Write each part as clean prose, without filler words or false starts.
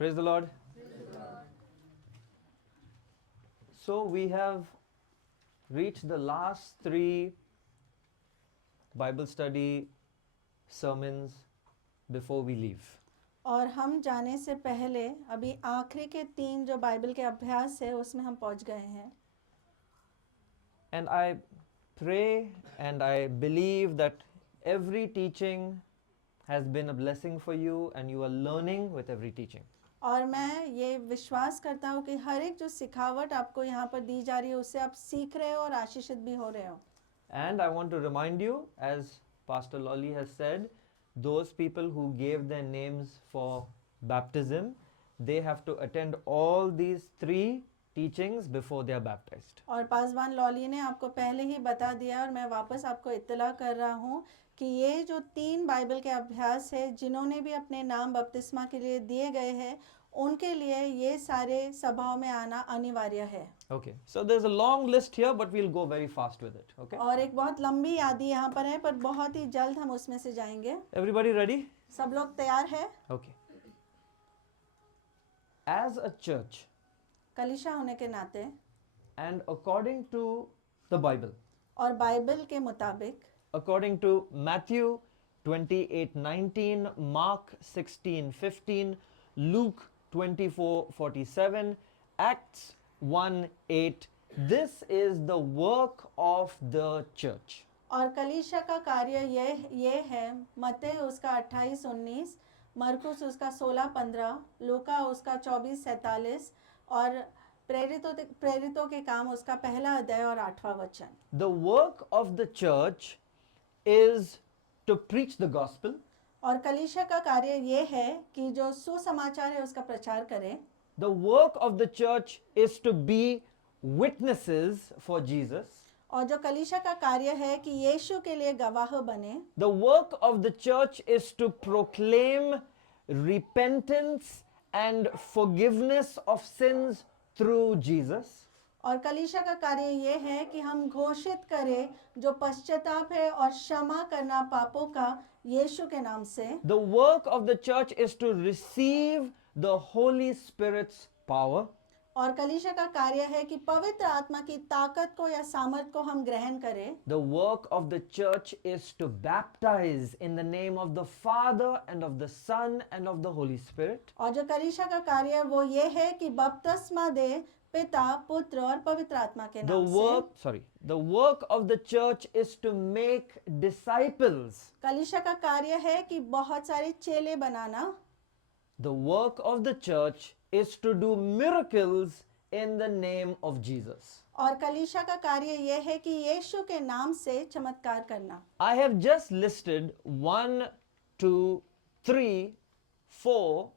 Praise the Lord. So we have reached the last 3 Bible study sermons before we leave. और हम जाने से पहले अभी आखिरी के 3 जो बाइबल के अभ्यास है उसमें हम पहुंच गए हैं. And I pray and I believe that every teaching has been a blessing for you and you are learning with every teaching. और मैं ये विश्वास करता हूँ कि हर एक जो सिखावट आपको यहाँ पर दी जा रही है उससे आप सीख रहे हो और आशीषित भी हो रहे हो. And I want to remind you, as Pastor Lolly has said, those people who gave their names for baptism, they have to attend all these 3 teachings before they are baptized. और पासवान लॉली ने आपको पहले ही बता दिया और मैं वापस आपको इत्तला कर रहा हूँ कि ये जो 3 बाइबल के अभ्यास है जिन्होंने भी अपने नाम बपतिस्मा के लिए दिए गए हैं उनके लिए ये सारे सभाओं में आना अनिवार्य है. Okay, so there's a long list here, but we'll go very fast with it. Okay, और एक बहुत लंबी यादी यहाँ पर है पर बहुत ही जल्द हम उसमें से जाएंगे. everybody ready? सब लोग तैयार है? Okay. As a church, कलीसिया होने के नाते and according to the Bible, और बाइबल के मुताबिक according to Matthew 28:19, Mark 16:15, Luke 24:47, Acts 1:8, this is the work of the church. और कलीसिया का कार्य ये है मत्ती उसका 28-19, मरकुस उसका 16-15, लूका उसका 24-47 और प्रेरितों के काम उसका 1 अध्याय और 8वां वचन. The work of the church is to preach the gospel, और कलीसिया का कार्य ये है कि जो सुसमाचार है उसका प्रचार करे. the work of the church is to be witnesses for Jesus, और जो कलीसिया का कार्य है कि यीशु के लिए गवाह बने. the work of the church is to proclaim repentance and forgiveness of sins through Jesus. और कलीसिया का कार्य ये है कि हम घोषित करें जो पश्चाताप है और क्षमा करना पापों का यीशु के नाम से. The work of the church is to receive the Holy Spirit's power. और कलीसिया का कार्य है कि पवित्र आत्मा की ताकत को या सामर्थ को हम ग्रहण करें. The work of the church is to baptize in the name of the Father and of the Son and of the Holy Spirit. और जो कलीसिया का कार्य है वो ये है कि बपतिस्मा दे पिता पुत्र और पवित्र आत्मा के The नाम से. the work of the church is to make disciples. कलीसिया का कार्य है कि बहुत सारे चेले बनाना. The work of the church is to do miracles in the name of Jesus. और कलीसिया का कार्य ये है कि यीशु के नाम से चमत्कार करना. I have just listed 1, 2, 3, 4,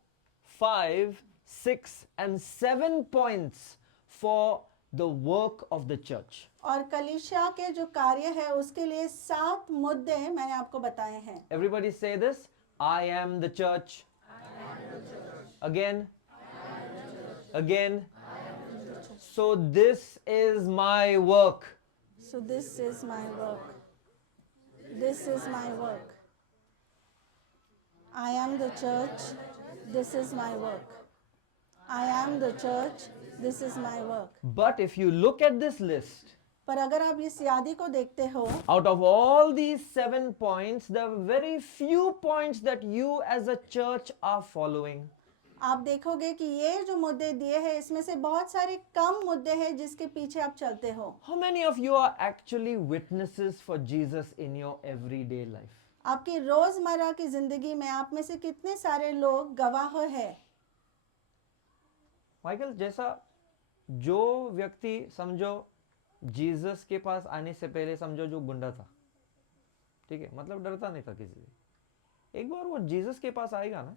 5, 6, and 7 points for the work of the church. और कलीसिया के जो कार्य है उसके लिए 7 मुद्दे मैंने आपको बताए हैं. Everybody say this. I am the church. Again. Again. So this is my work. So this is my work. This is my work. I am the church. This is my work. I am the church. This is my work. But if you look at this list, पर अगर आप इस यादी को देखते हो out of all these 7 points, there are very few points that you as a church are following. आप देखोगे कि ये जो मुद्दे दिए हैं इसमें से बहुत सारे कम मुद्दे हैं जिसके पीछे आप चलते हो. How many of you are actually witnesses for Jesus in your everyday life? आपकी रोजमर्रा की जिंदगी में आप में से कितने सारे लोग गवाह हैं. माइकल, जैसा जो व्यक्ति समझो जीसस के पास आने से पहले समझो जो गुंडा था, ठीक है, मतलब डरता नहीं था किसी से, एक बार वो जीसस के पास आएगा ना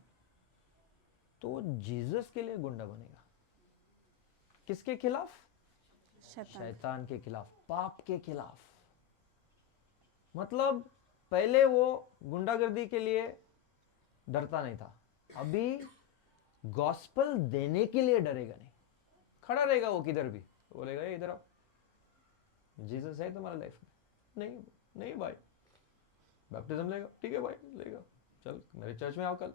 तो वो जीसस के लिए गुंडा बनेगा. किसके खिलाफ? शैतान के खिलाफ, पाप के खिलाफ. मतलब पहले वो गुंडागर्दी के लिए डरता नहीं था, अभी गॉस्पल देने के लिए डरेगा नहीं. खड़ा रहेगा वो किधर भी, बोलेगा ये इधर आओ, जीसस है तुम्हारी लाइफ में. नहीं नहीं भाई, बैप्टिज्म लेगा, ठीक है भाई लेगा, चल मेरे चर्च में आओ कल.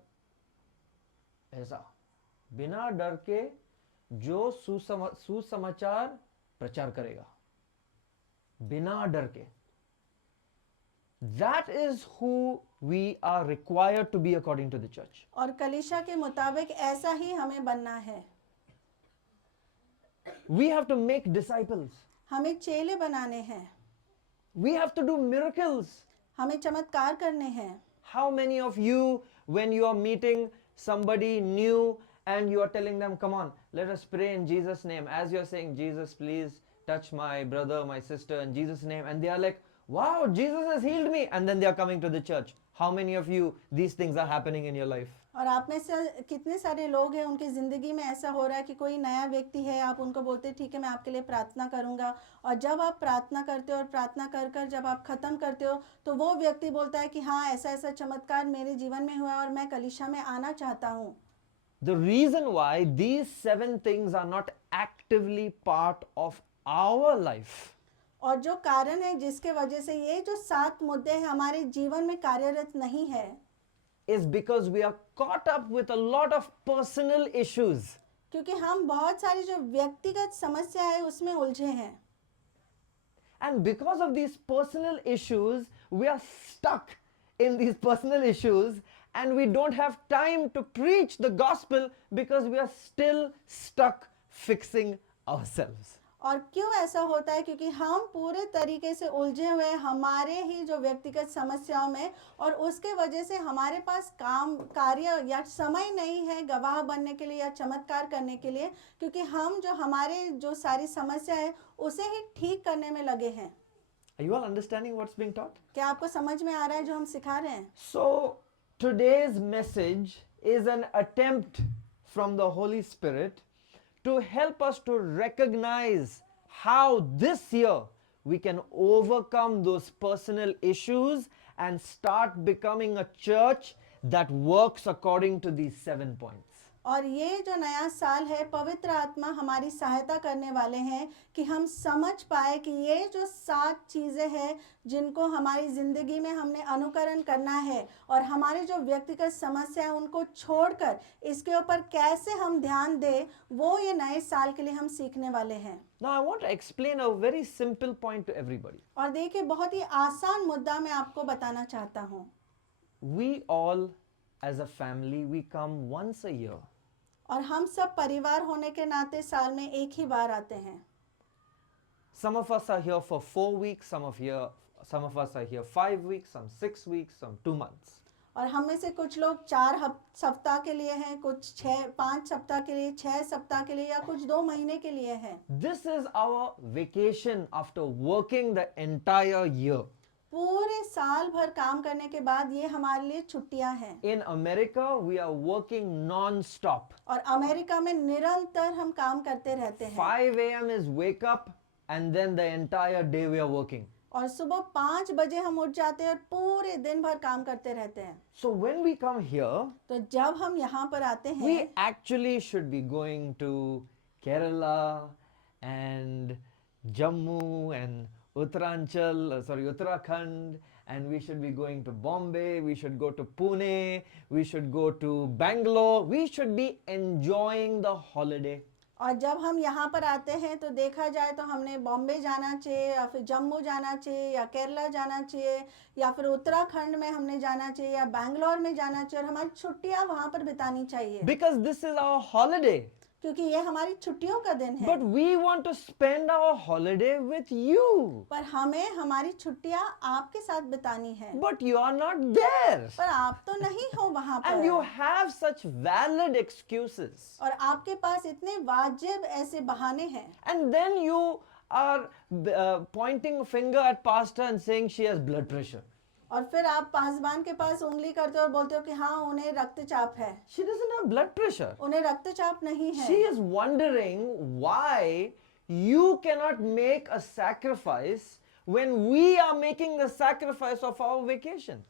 ऐसा बिना डर के जो सुसमाचार प्रचार करेगा, बिना डर के. That is who we are required to be according to the church. और कलीसिया के मुताबिक ऐसा ही हमें बनना है. We have to make disciples. हमें चेले बनाने हैं. We have to do miracles. हमें चमत्कार करने हैं. How many of you, when you are meeting somebody new and you are telling them, come on, let us pray in Jesus' name, as you are saying, Jesus, please touch my brother, my sister in Jesus' name, and they are like, wow, Jesus has healed me, and then they are coming to the church. How many of you, these things are happening in your life? और आप में से कितने सारे लोग हैं उनकी ज़िंदगी में ऐसा हो रहा है कि कोई नया व्यक्ति है, आप उनको बोलते हैं ठीक है मैं आपके लिए प्रार्थना करूंगा, और जब आप प्रार्थना करते हो और प्रार्थना कर कर जब आप ख़त्म करते हो तो वो व्यक्ति बोलता है कि हाँ ऐसा ऐसा चमत्कार मेरे जीवन में हुआ और मैं कलीसिया में आना चाहता हूँ. The reason why these 7 things are not actively part of our life और जो कारण है जिसके वजह से ये जो 7 मुद्दे हैं हमारे जीवन में कार्यरत नहीं है, is because we are caught up with a lot of personal issues. क्योंकि हम बहुत सारी जो व्यक्तिगत समस्या है उसमें उलझे हैं. And because of these personal issues, we are stuck in these personal issues and we don't have time to preach the gospel because we are still stuck fixing ourselves. और क्यों ऐसा होता है? क्योंकि हम पूरे तरीके से उलझे हुए हैं हमारे ही जो व्यक्तिगत समस्याओं में, और उसके वजह से हमारे पास काम कार्य या समय नहीं है गवाह बनने के लिए या चमत्कार करने के लिए, क्योंकि हम जो हमारे जो सारी समस्या है उसे ही ठीक करने में लगे हैं. Are you all understanding what's being taught? क्या आपको समझ में आ रहा है जो हम सिखा रहे हैं? So, today's message is an attempt from the Holy Spirit to help us to recognize how this year we can overcome those personal issues and start becoming a church that works according to these 7 points. और ये जो नया साल है पवित्र आत्मा हमारी सहायता करने वाले हैं कि हम समझ पाए कि ये जो 7 चीज़ें हैं जिनको हमारी ज़िंदगी में हमने अनुकरण करना है और हमारी जो व्यक्तिगत समस्या है उनको छोड़कर इसके ऊपर कैसे हम ध्यान दें, वो ये नए साल के लिए हम सीखने वाले हैं. Now I want to explain a very simple point to everybody. और देखिए बहुत ही आसान मुद्दा मैं आपको बताना चाहता हूँ. We all as a family, we come once a year. और हम सब परिवार होने के नाते साल में एक ही बार आते हैं. Some of us are here for 4 weeks, some of us are here 5 weeks, some 6 weeks, some 2 months. और हम में से कुछ लोग 4 सप्ताह के लिए हैं, कुछ 5 सप्ताह के लिए, 6 सप्ताह के लिए या कुछ 2 महीने के लिए हैं. This is our vacation after working the entire year. पूरे साल भर काम करने के बाद ये हमारे लिए छुट्टियां हैं. In America, we are working non-stop. और अमेरिका में निरंतर हम काम करते रहते हैं. 5 a.m. is wake up and then the entire day we are working. और सुबह 5 बजे हम उठ जाते हैं और पूरे दिन भर काम करते रहते हैं. So when we come here, तो जब हम यहाँ पर आते हैं we actually should be going to Kerala and Jammu and Uttarakhand, and we should be going to Bombay, we should go to Pune, we should go to Bangalore, we should be enjoying the holiday. और जब हम यहाँ पर आते हैं तो देखा जाए तो हमने बॉम्बे जाना चाहिए या फिर जम्मू जाना चाहिए या केरला जाना चाहिए या फिर उत्तराखंड में हमने जाना चाहिए या बैंगलोर में जाना चाहिए और हमारी छुट्टियाँ वहाँ पर बितानी चाहिए. Because this is our holiday. क्योंकि ये हमारी छुट्टियों का दिन है. But we want to spend our holiday with you. पर हमें हमारी छुट्टियां आपके साथ बितानी है. But you are not there. पर आप तो नहीं हो वहाँ पर. And you have such valid excuses. और आपके पास इतने वाजिब ऐसे बहाने हैं. And then you are pointing a finger at pastor and saying she has blood pressure. और फिर आप पासबान के पास उंगली करते हो और बोलते हो कि हाँ उन्हें रक्तचाप है. She doesn't have blood pressure. उन्हें रक्तचाप नहीं है. She is wondering why you cannot make a sacrifice when we are making the sacrifice of our vacation.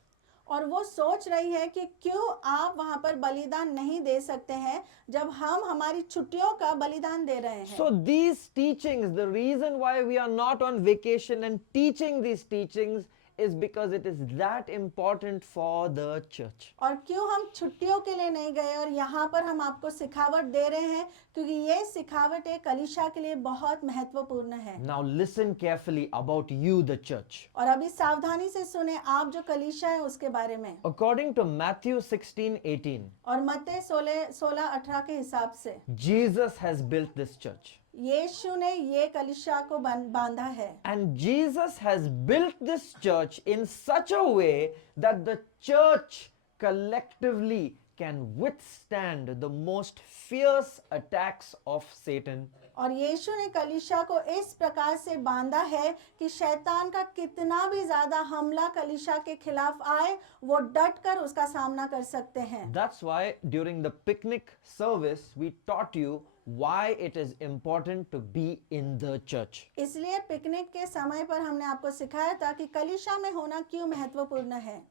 और वो सोच रही है कि क्यों आप वहाँ पर बलिदान नहीं दे सकते हैं जब हम हमारी छुट्टियों का बलिदान दे रहे हैं. So these teachings, the reason why we are not on vacation and teaching these teachings is because it is that important for the church. और क्यों हम छुट्टियों के लिए नहीं गए और यहाँ पर हम आपको सिखावट दे रहे हैं, क्योंकि ये सिखावट एक कलीसिया के लिए बहुत महत्वपूर्ण है। Now listen carefully about you, the church. और अभी सावधानी से सुने आप जो कलीसिया है उसके बारे में। According to Matthew 16:18, और मत्ती 16:18 के हिसाब से Jesus has built this church. यीशु ने ये कलीसिया को बांधा है। And Jesus has built this church in such a way that the church collectively can withstand the most fierce attacks of Satan. और यीशु ने कलीसिया को इस प्रकार से बांधा है कि शैतान का कितना भी ज्यादा हमला कलीसिया के खिलाफ आए, वो डट कर उसका सामना कर सकते हैं। That's why during the picnic service we taught you why it is important to be in the church. इसलिए पिकनिक के समय पर हमने आपको सिखाया था कि कलीसिया में होना क्यों महत्वपूर्ण है।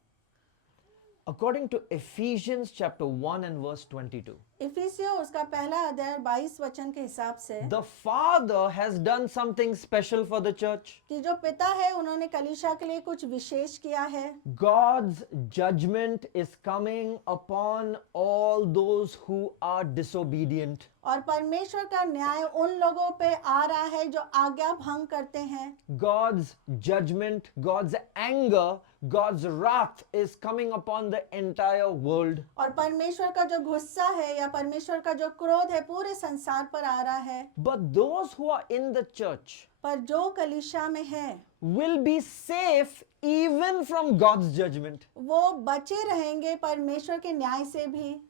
According to Ephesians chapter 1 and verse 22, इफिसियों उसका पहला अध्याय 22 वचन के हिसाब से the Father has done something special for the church. कि जो पिता है उन्होंने कलीसिया के लिए कुछ विशेष किया है। God's judgment is coming upon all those who are disobedient. और परमेश्वर का न्याय उन लोगों पे आ रहा है जो आज्ञा भंग करते हैं। God's judgment, God's anger, God's wrath is coming upon the entire world. और परमेश्वर का जो गुस्सा है या परमेश्वर का जो क्रोध है पूरे संसार पर आ रहा है। But those who are in the church पर जो कलीसिया में है will be safe even from God's judgment. वो बचे रहेंगे परमेश्वर के न्याय से भी।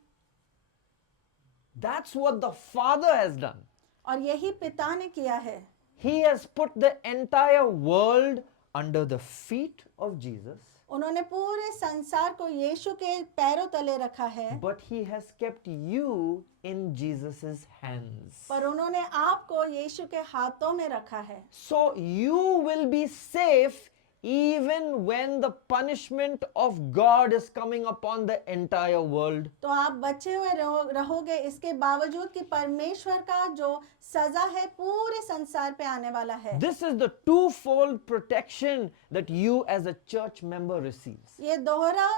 That's what the Father has done. और यही पिता ने किया है। He has put the entire world under the feet of Jesus, उन्होंने पूरे संसार को यीशु के पैरों तले रखा है, but He has kept you in Jesus's hands. पर उन्होंने आपको यीशु के हाथों में रखा है। So you will be safe even when the punishment of God is coming upon the entire world. तो आप बचे हुए रहोगे इसके बावजूद कि परमेश्वर का जो सजा है पूरे संसार पे आने वाला है। This is the twofold protection that you as a church member receives. ये दोहरा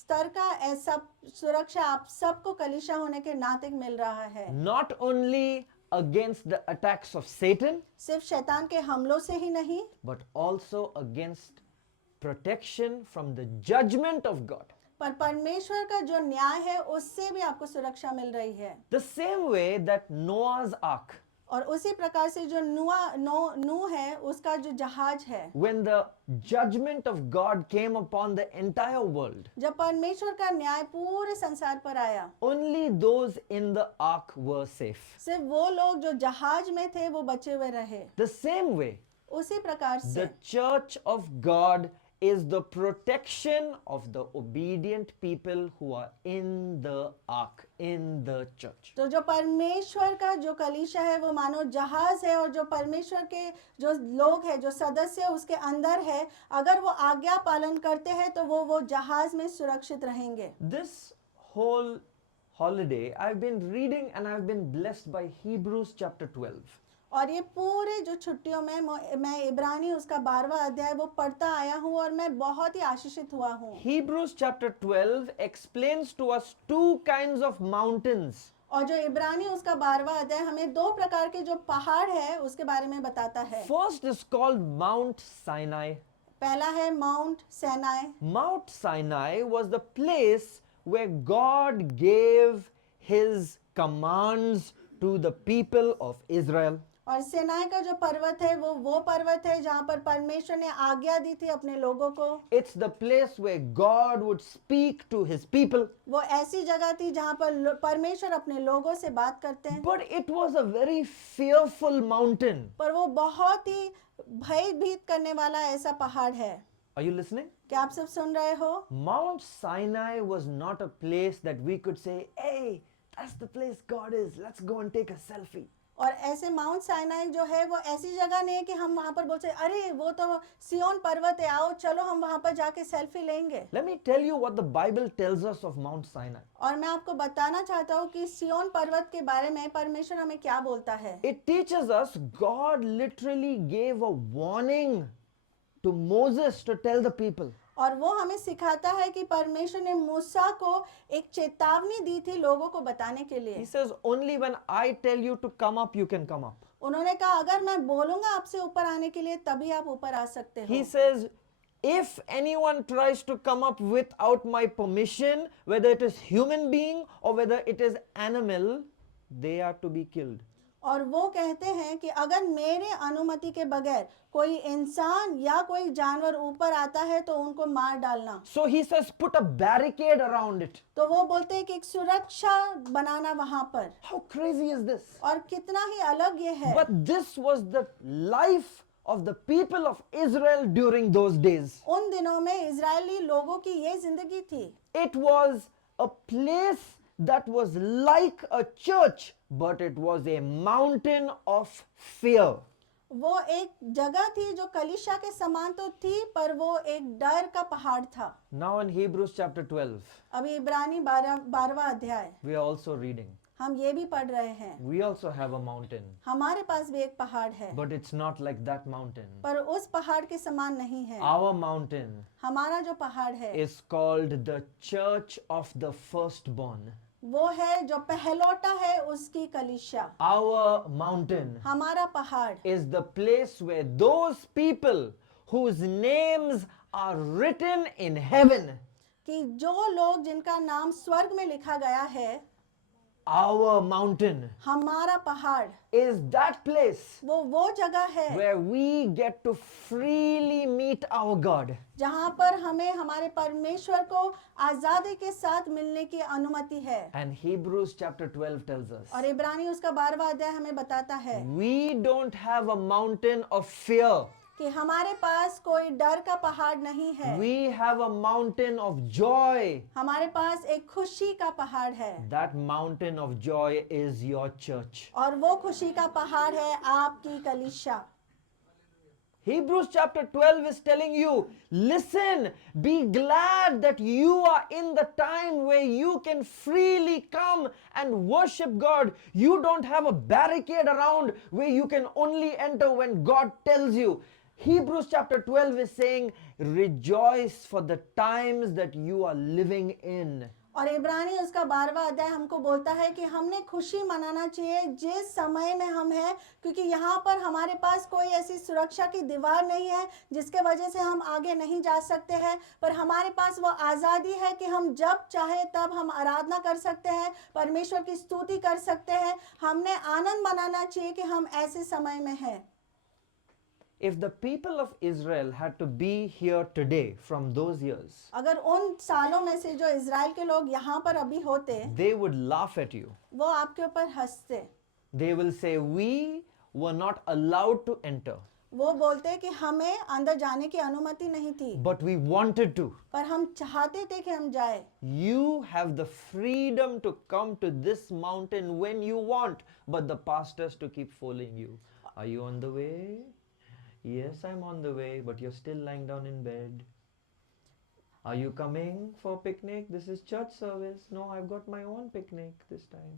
स्तर का ऐसा सुरक्षा आप सबको कलीसिया होने के नाते मिल रहा है। Not only against the attacks of Satan, सिर्फ शैतान के हमलों से ही नहीं, but also against protection from the judgment of God. पर परमेश्वर का जो न्याय है उससे भी आपको सुरक्षा मिल रही है। The same way that Noah's ark, और उसी प्रकार से जो नूह है उसका जो जहाज है, when the judgment of God came upon the entire world, जब परमेश्वर का न्याय पूरे संसार पर आया, only those in the ark were safe. सिर्फ वो लोग जो जहाज में थे वो बचे हुए रहे। The same way, उसी प्रकार से the church of God is the protection of the obedient people who are in the ark, in the church. तो जो परमेश्वर का जो कलीसिया है वो मानो जहाज है, और जो परमेश्वर के जो लोग हैं जो सदस्य उसके अंदर है, अगर वो आज्ञा पालन करते हैं तो वो जहाज में सुरक्षित रहेंगे। This whole holiday I've been reading and I've been blessed by Hebrews chapter 12. और ये पूरे जो छुट्टियों में मैं इब्रानी उसका 12वां अध्याय वो पढ़ता आया हूँ और मैं बहुत ही आशीषित हुआ हूँ। Hebrews chapter 12 explains to us two kinds of mountains. और जो इब्रानी उसका 12वां अध्याय हमें दो प्रकार के जो पहाड़ है उसके बारे में बताता है। First is called Mount Sinai. पहला है mount सैनाई। Mount Sinai was the place where God gave his commands to the people of Israel. और सेनाई का जो पर्वत है वो पर्वत है जहाँ पर परमेश्वर ने आज्ञा दी थी अपने लोगों को। It's the place where God would speak to his people. वो ऐसी जगह थी जहाँ पर परमेश्वर अपने लोगों से बात करते हैं। But it was a very fearful mountain. पर वो बहुत ही भयभीत करने वाला ऐसा पहाड़ है। Are you listening? क्या आप सब सुन रहे हो? Mount Sinai was not a place that we could say, hey, that's the place God is. Let's go and take a selfie. और ऐसे माउंट साइनाई जो है वो ऐसी जगह नहीं है कि हम वहाँ पर बोलते अरे वो तो सियोन पर्वत है, आओ चलो हम वहाँ पर जाके सेल्फी लेंगे। Let me tell you what the Bible tells us of Mount Sinai. और मैं आपको बताना चाहता हूँ कि सियोन पर्वत के बारे में परमेश्वर हमें क्या बोलता है। It teaches us God literally gave a warning to Moses to tell the people. और वो हमें सिखाता है कि परमेश्वर ने मूसा को एक चेतावनी दी थी लोगों को बताने के He लिए। says, only when I tell you to come up, you can come up. उन्होंने कहा अगर मैं बोलूंगा आपसे ऊपर आने के लिए तभी आप ऊपर आ सकते हो। He says, if anyone tries to come up without my permission, whether it is human being or whether it is animal, they are to be killed. और वो कहते हैं कि अगर मेरे अनुमति के बगैर कोई इंसान या कोई जानवर ऊपर आता है तो उनको मार डालना। So he says, put a barricade around it. तो वो बोलते हैं कि एक सुरक्षा बनाना वहां पर। How crazy is this? और कितना ही अलग ये है। But this was the life of the people of Israel during those days. उन दिनों में इजरायली लोगों की ये जिंदगी थी। It was a place that was like a church, but it was a mountain of fear. वो एक जगह थी जो कलीसिया के समान तो थी पर वो एक डर का पहाड़ था। Now in Hebrews chapter 12, अभी इब्रानी 12वां अध्याय we are also reading. हम ये भी पढ़ रहे हैं। We also have a mountain, हमारे पास भी एक पहाड़ है but it's not like that mountain. पर उस पहाड़ के समान नहीं है। Our mountain हमारा जो पहाड़ है is called the church of the firstborn. वो है जो पहलौटा है उसकी कलीसिया। Our mountain हमारा पहाड़ is the place where those people whose names are written in heaven, कि जो लोग जिनका नाम स्वर्ग में लिखा गया है, our mountain हमारा पहाड़ is that place वो जगह है where we get to freely meet our God. जहाँ पर हमें हमारे परमेश्वर को आजादी के साथ मिलने की अनुमति है। And Hebrews chapter 12 tells us, और इब्रानी उसका 12वां अध्याय हमें बताता है we don't have a mountain of fear. कि हमारे पास कोई डर का पहाड़ नहीं है। We have a mountain of joy. हमारे पास एक खुशी का पहाड़ है That mountain of joy is your church. और वो खुशी का पहाड़ है आपकी कलीसिया। Hebrews chapter 12 is telling you, listen, be glad that you are in the time where you can freely come and worship God. You don't have a barricade around where you can only enter when God tells you. Hebrews chapter 12 is saying, rejoice for the times that you are living in. और इब्रानी उसका 12वां अध्याय हमको बोलता है कि हमने खुशी मनाना चाहिए जिस समय में हम हैं, क्योंकि यहाँ पर हमारे पास कोई ऐसी सुरक्षा की दीवार नहीं है जिसके वजह से हम आगे नहीं जा सकते हैं, पर हमारे पास वो आज़ादी है कि हम जब चाहे तब हम आराधना कर सकते हैं, परमेश्वर की स्तुति कर सकते हैं। हमने आनंद मनाना चाहिए कि हम ऐसे समय में हैं। If the people of Israel had to be here today from those years, अगर उन सालों में से जो इज़राइल के लोग यहाँ पर अभी होते, they would laugh at you. वो आपके ऊपर हंसते। They will say, we were not allowed to enter, वो बोलते कि हमें अंदर जाने की अनुमति नहीं थी, but we wanted to. पर हम चाहते थे कि हम जाए। You have the freedom to come to this mountain when you want, but the pastors to keep following you. Are you on the way? Yes, I'm on the way, but you're still lying down in bed. Are you coming for picnic? This is church service. No, I've got my own picnic this time.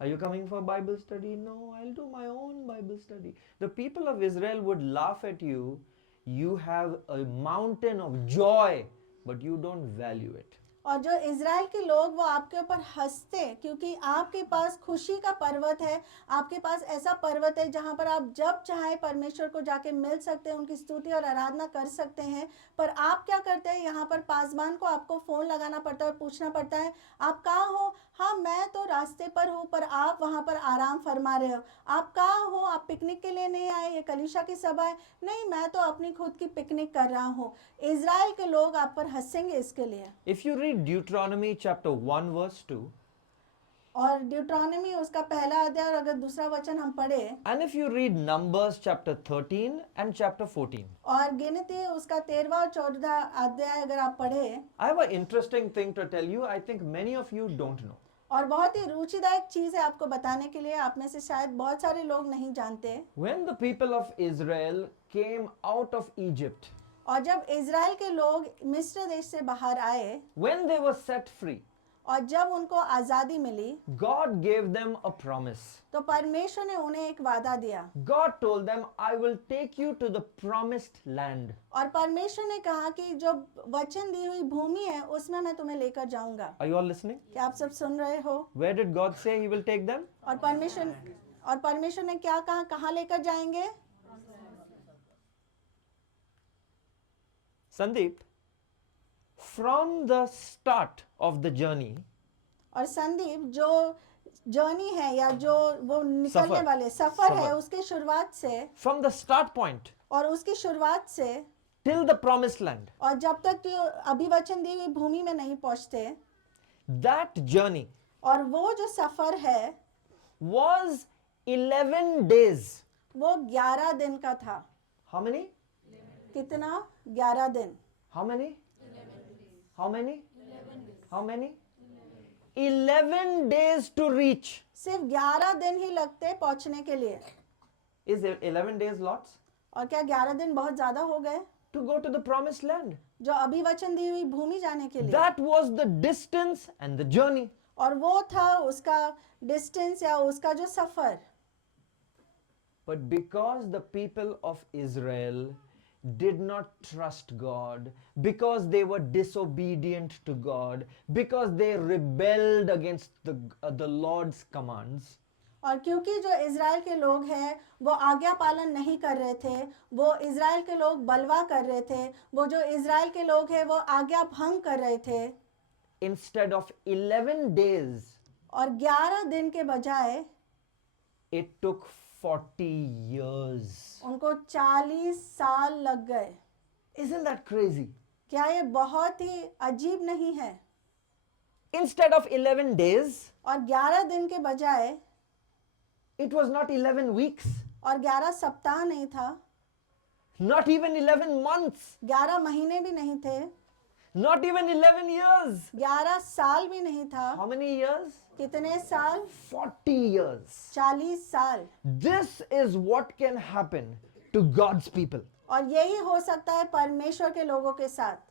Are you coming for Bible study? No, I'll do my own Bible study. The people of Israel would laugh at you. You have a mountain of joy, but you don't value it. और जो Israel के लोग वो आपके ऊपर हंसते क्योंकि आपके पास खुशी का पर्वत है, आपके पास ऐसा पर्वत है जहाँ पर आप जब चाहे परमेश्वर को जाके मिल सकते हैं, उनकी स्तुति और आराधना कर सकते हैं। पर आप क्या करते हैं, यहाँ पर पासबान को आपको फ़ोन लगाना पड़ता है और पूछना पड़ता है आप कहाँ हो। हाँ, मैं तो रास्ते पर हूँ, पर आप वहाँ पर आराम फरमा रहे हो। आप कहाँ हो, आप पिकनिक के लिए नहीं आए, ये कलीसिया की सभा है। नहीं, मैं तो अपनी खुद की पिकनिक कर रहा हूँ। इज़राइल के लोग आप पर हंसेंगे इसके लिए। If you read Deuteronomy chapter 1 verse 2, और ड्यूट्रॉनमी उसका पहला अध्याय और अगर दूसरा वचन हम पढ़े, and if you read Numbers chapter 13 and chapter 14, और गिनती उसका 13वां और 14वां अध्याय अगर आप पढ़े, I have an interesting thing to tell you. I think many of you don't know. और बहुत ही रुचिदायक चीज़ है आपको बताने के लिए, आप में से शायद बहुत सारे लोग नहीं जानते। When the people of Israel came out of Egypt, और जब इज़राइल के लोग मिस्र देश से बाहर आए, when they were set free, और जब उनको आजादी मिली God gave them a promise. तो परमेश्वर ने उन्हें एक वादा दिया God told them, I will take you to the promised land. और परमेश्वर ने कहा कि जो वचन दी हुई भूमि है उसमें मैं तुम्हें लेकर जाऊंगा। Are you all listening? क्या आप सब सुन रहे हो? Where did God say He will take them? और परमेश्वर ने क्या कहा, कहाँ लेकर जाएंगे? Sandeep, from the start of the journey, और संदीप, जो जर्नी है या जो वो निकलने सफर। वाले सफर है सफर। उसके शुरुआत से from the start point और उसकी शुरुआत से till the promised land, और जब तक कि अभिवचन दी हुई भूमि में नहीं पहुंचते, that journey और वो जो सफर है was 11 days. वो 11 दिन का था। How many? कितना? 11 दिन। How many? How many? How many? 11 days to reach. सिर्फ 11 दिन ही लगते पहुंचने के लिए। Is 11 days lots? और क्या 11 दिन बहुत ज्यादा हो गए To go to the promised land. जो अभिवचन दी हुई भूमि जाने के लिए? That was the distance and the journey. और वो था उसका डिस्टेंस या उसका जो सफर। But because the people of Israel did not trust God, because they were disobedient to God, because they rebelled against the Lord's commands, और क्योंकि जो इज़राइल के लोग हैं वो आज्ञा पालन नहीं कर रहे थे, वो इज़राइल के लोग बलवा कर रहे थे, वो जो इज़राइल के लोग हैं वो आज्ञा भंग कर रहे थे, instead of 11 days, और 11 दिन के बजाय it took 40 years. उनको 40 साल लग गए। Isn't that crazy? क्या ये बहुत ही अजीब नहीं है? Instead of 11 days, और 11 दिन के बजाय it was not 11 weeks, और 11 सप्ताह नहीं था, not even 11 months, 11 महीने भी नहीं थे, not even 11 years. 11 साल भी नहीं था। How many years? कितने साल? 40 years. 40 साल। This is what can happen to God's people. और यही हो सकता है परमेश्वर के लोगों के साथ।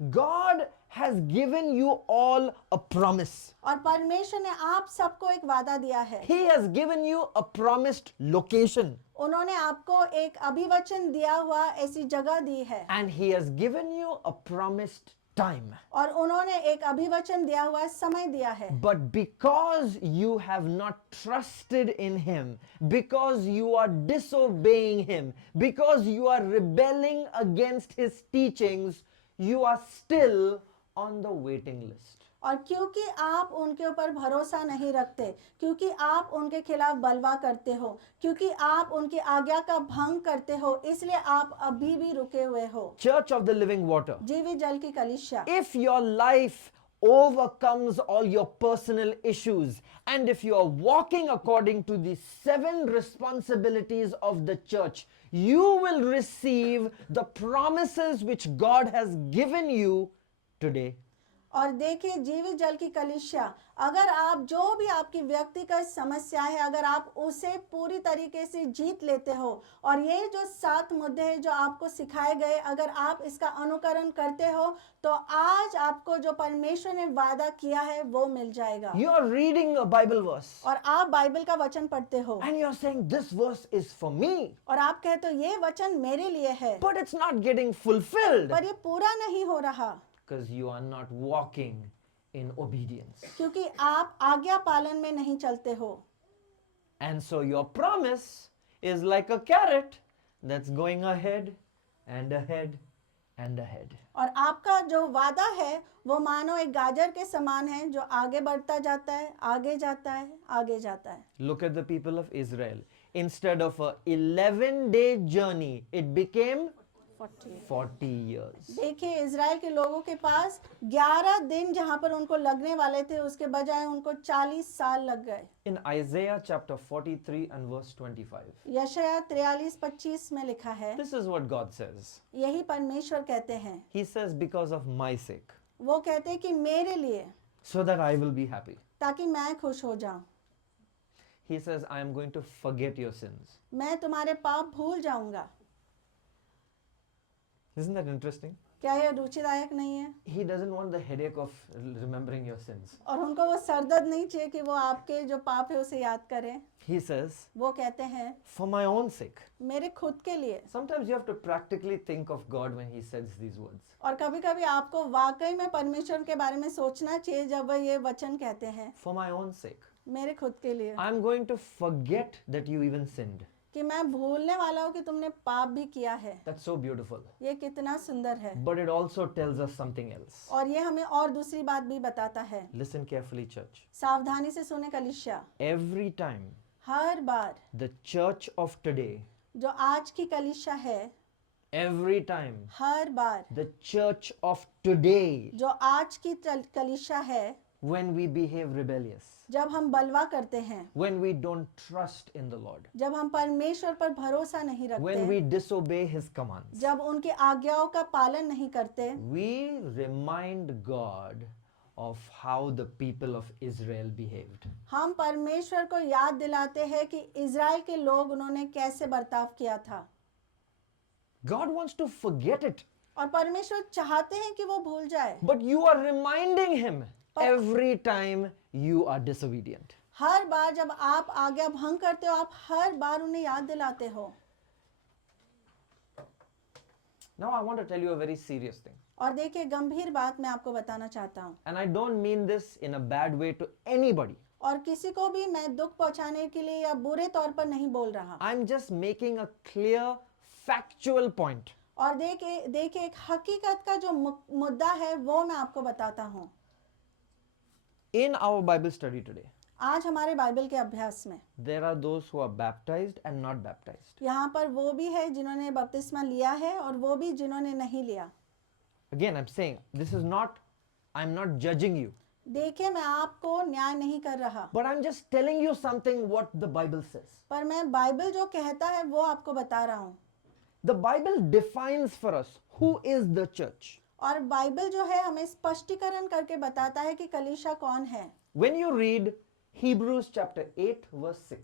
God has given you all a promise. और परमेश्वर ने आप सबको एक वादा दिया है। He has given you a promised location. उन्होंने आपको एक अभिवचन दिया हुआ ऐसी जगह दी है। And He has given you a promised time. और उन्होंने एक अभिवचन दिया हुआ समय दिया है। But because you have not trusted in Him, because you are disobeying Him, because you are rebelling against His teachings, you are still on the waiting list. और क्योंकि आप उनके ऊपर भरोसा नहीं रखते, क्योंकि आप उनके खिलाफ बलवा करते हो, क्योंकि आप उनकी आज्ञा का भंग करते हो, इसलिए आप अभी भी रुके हुए हो। Church of the Living Water, जीवित जल की कलीसिया, if your life overcomes all your personal issues, and if you are walking according to the 7 responsibilities of the church, you will receive the promises which God has given you today. और देखिए जीवित जल की कलीसिया, अगर आप जो भी आपकी व्यक्तिगत समस्या है, अगर आप उसे पूरी तरीके से जीत लेते हो और ये जो 7 मुद्दे हैं जो आपको सिखाए गए, अगर आप इसका अनुकरण करते हो तो आज आपको जो परमेश्वर ने वादा किया है वो मिल जाएगा। You are reading a Bible verse और आप बाइबल का वचन पढ़ते हो and you are saying, this verse is for me, और आप कहते हो ये वचन मेरे लिए है, but it's not getting fulfilled पर ये पूरा नहीं हो रहा because you are not walking in obedience. क्योंकि आप आज्ञा पालन में नहीं चलते हो। And so your promise is like a carrot that's going ahead and ahead and ahead. और आपका जो वादा है वो मानो एक गाजर के समान है जो आगे बढ़ता जाता है, आगे जाता है, आगे जाता है। Look at the people of Israel. Instead of a 11-day journey, it became 40 years. देखिए इज़राइल के लोगों के पास 11 दिन जहां पर उनको लगने वाले थे उसके बजाय उनको 40 साल लग गए। In Isaiah chapter 43 and verse 25, यशायाह 43:25 में लिखा है, this is what God says. यही परमेश्वर कहते हैं। He says, because of my sake, वो कहते हैं कि मेरे लिए, so that I will be happy. ताकि मैं खुश हो जाऊं। He says, I am going to forget your sins. मैं तुम्हारे पाप भूल जाऊंगा। Isn't that interesting? क्या यह रुचिदायक नहीं है? He doesn't want the headache of remembering your sins. और उनको वो सरदर्द नहीं चाहिए कि वो आपके जो पाप है उसे याद करें। He says, वो कहते हैं for my own sake. मेरे खुद के लिए। Sometimes you have to practically think of God when he says these words. और कभी-कभी आपको वाकई में परमेश्वर के बारे में सोचना चाहिए जब वह ये वचन कहते हैं, For my own sake. मेरे खुद के लिए, I'm going to forget that you even sinned. कि मैं भूलने वाला हूँ कि तुमने पाप भी किया है। That's so beautiful. ये कितना सुंदर है। But it also tells us something else. और ये हमें और दूसरी बात भी बताता है। Listen carefully, church. सावधानी से सुने कलीसिया। Every time her bar the church of today, जो आज की कलीसिया है, every time her bar the church of today, जो आज की कलीसिया है, when we behave rebellious, जब हम बलवा करते हैं, when we don't trust in the Lord, जब हम परमेश्वर पर भरोसा नहीं when we रखते, disobey his commands, जब उनकी आज्ञाओं का पालन नहीं करते, we remind God of how the people of Israel behaved. हम परमेश्वर को याद दिलाते हैं कि इज़राइल के लोग उन्होंने कैसे बर्ताव किया था। God wants to forget it, और परमेश्वर चाहते हैं कि वो भूल जाए, but you are reminding him every time you are disobedient. हर बार जब आप आज्ञा भंग करते हो, आप हर बार उन्हें याद दिलाते हो। Now I want to tell you a very serious thing. और देखिए, गंभीर बात मैं आपको बताना चाहता हूँ, And I don't mean this in a bad way to anybody. और किसी को भी मैं दुख पहुंचाने के लिए या बुरे तौर पर नहीं बोल रहा। I'm just making a clear, factual point. और देखिए एक हकीकत का जो मुद्दा है वो मैं आपको बताता हूँ। In our Bible study today, आज हमारे बाइबल के अभ्यास में there are those who are baptized and not baptized. यहाँ पर वो भी है जिन्होंने बपतिस्मा लिया है और वो भी जिन्होंने नहीं लिया। Again, I'm saying this is not, I'm not judging you, देखिए, मैं आपको न्याय नहीं कर रहा, but I'm just telling you something what the Bible says. पर मैं बाइबल जो कहता है वो आपको बता रहा हूँ। The Bible defines for us who is the church. और बाइबल जो है हमें स्पष्टीकरण करके बताता है कि कलीसिया कौन है। When you read Hebrews chapter 8 verse 6,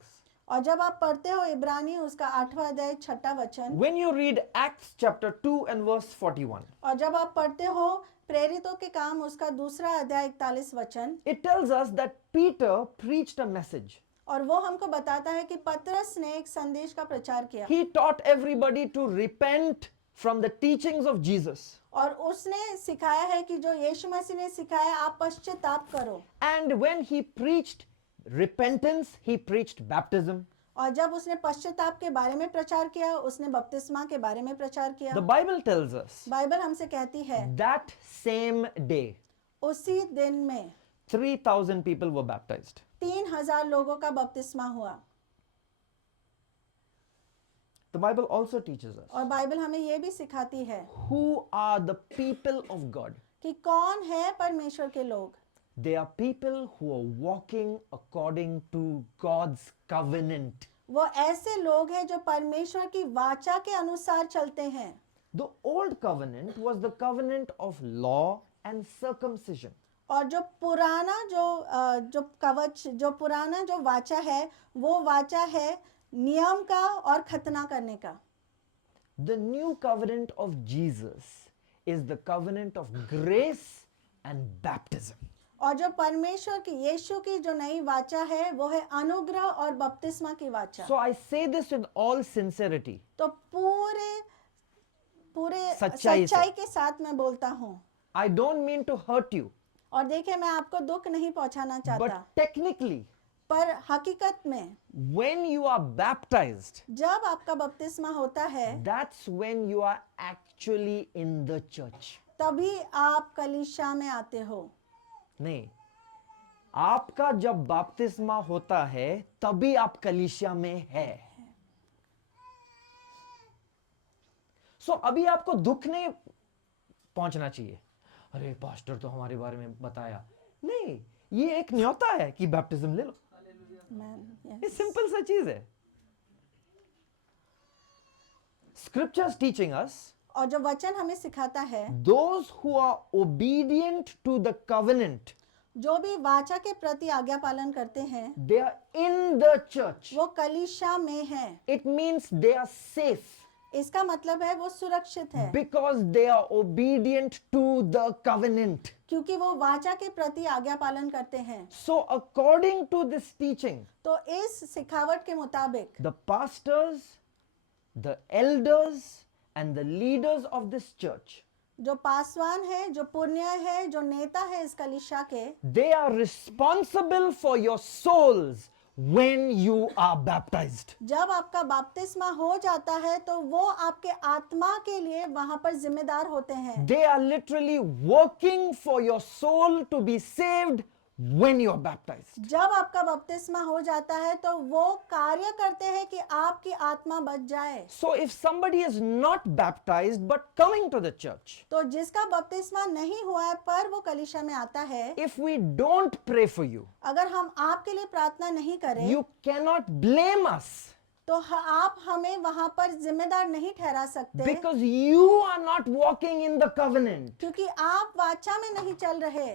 और जब आप पढ़ते हो इब्रानी उसका 8वां अध्याय 6वां वचन, when you read Acts chapter 2 and verse 41, और जब आप पढ़ते हो प्रेरितों के काम उसका 2वां अध्याय 41 वचन, it tells us that Peter preached a message. और वो हमको बताता है कि पतरस ने एक संदेश का प्रचार किया, He taught everybody to repent from the teachings of Jesus. और उसने सिखाया है कि जो यीशु मसीह ने सिखाया, आप पश्चाताप करो। And when he preached repentance, he preached baptism. और जब उसने पश्चाताप के बारे में प्रचार किया, उसने बपतिस्मा के बारे में प्रचार किया। The Bible tells us Bible हमसे कहती है that same day, उसी दिन में 3,000 people were baptized. 3,000 लोगों का बपतिस्मा हुआ। The Bible also teaches us और बाइबल हमें ये भी सिखाती है who are the people of God. कि कौन है परमेश्वर के लोग। They are people who are walking according to God's covenant. वो ऐसे लोग हैं जो परमेश्वर की वाचा के अनुसार चलते हैं। The old covenant was the covenant of law and circumcision. और जो पुराना जो वाचा है, वो वाचा है नियम का और खतना करने का। The new covenant of Jesus is the covenant of grace and baptism. और जो परमेश्वर की यीशु की जो नई वाचा है वो है अनुग्रह और बपतिस्मा की वाचा। So I say this with all sincerity. तो पूरे सच्चाई के साथ मैं बोलता हूँ। I don't mean to hurt you, और देखिए, मैं आपको दुख नहीं पहुंचाना चाहता, but technically, पर हकीकत में when you are baptized, जब आपका बपतिस्मा होता है, that's when you are actually in the church. तभी आप कलीसिया में आते हो। नहीं, आपका जब बपतिस्मा होता है तभी आप कलीसिया में है। सो अभी आपको दुख नहीं पहुंचना चाहिए, अरे पास्टर तो हमारे बारे में बताया नहीं, ये एक न्योता है कि बैप्टिज्म ले लो। ये सिंपल सा चीज है। स्क्रिप्चर्स टीचिंग अस, और जो वचन हमें सिखाता है, those who are obedient to the covenant, जो भी वाचा के प्रति आज्ञा पालन करते हैं, they are in the church. वो कलीसिया में है। It means they are safe. इसका मतलब है वो सुरक्षित है because they are obedient to the covenant. क्योंकि वो वाचा के प्रति आज्ञा पालन करते हैं। So according to this teaching, तो इस सिखावट के मुताबिक the pastors, the elders, and the leaders of this church, जो पासवान है, जो पुण्य है, जो नेता है इस कलीसिया के, they are responsible for your souls when you are baptized. जब आपका बपतिस्मा हो जाता है तो वो आपके आत्मा के लिए वहां पर जिम्मेदार होते हैं। They are literally working for your soul to be saved when you are baptized. जब आपका बपतिस्मा हो जाता है तो वो कार्य करते हैं कि आपकी आत्मा बच जाए। So if somebody is not baptized but coming to the church, तो जिसका बपतिस्मा नहीं हुआ है पर वो कलीसिया में आता है, if we don't pray for you, अगर हम आपके लिए प्रार्थना नहीं करें you cannot blame us तो आप हमें वहां पर जिम्मेदार नहीं ठहरा सकते because you are not walking in the covenant. क्योंकि आप वाचा में नहीं चल रहे।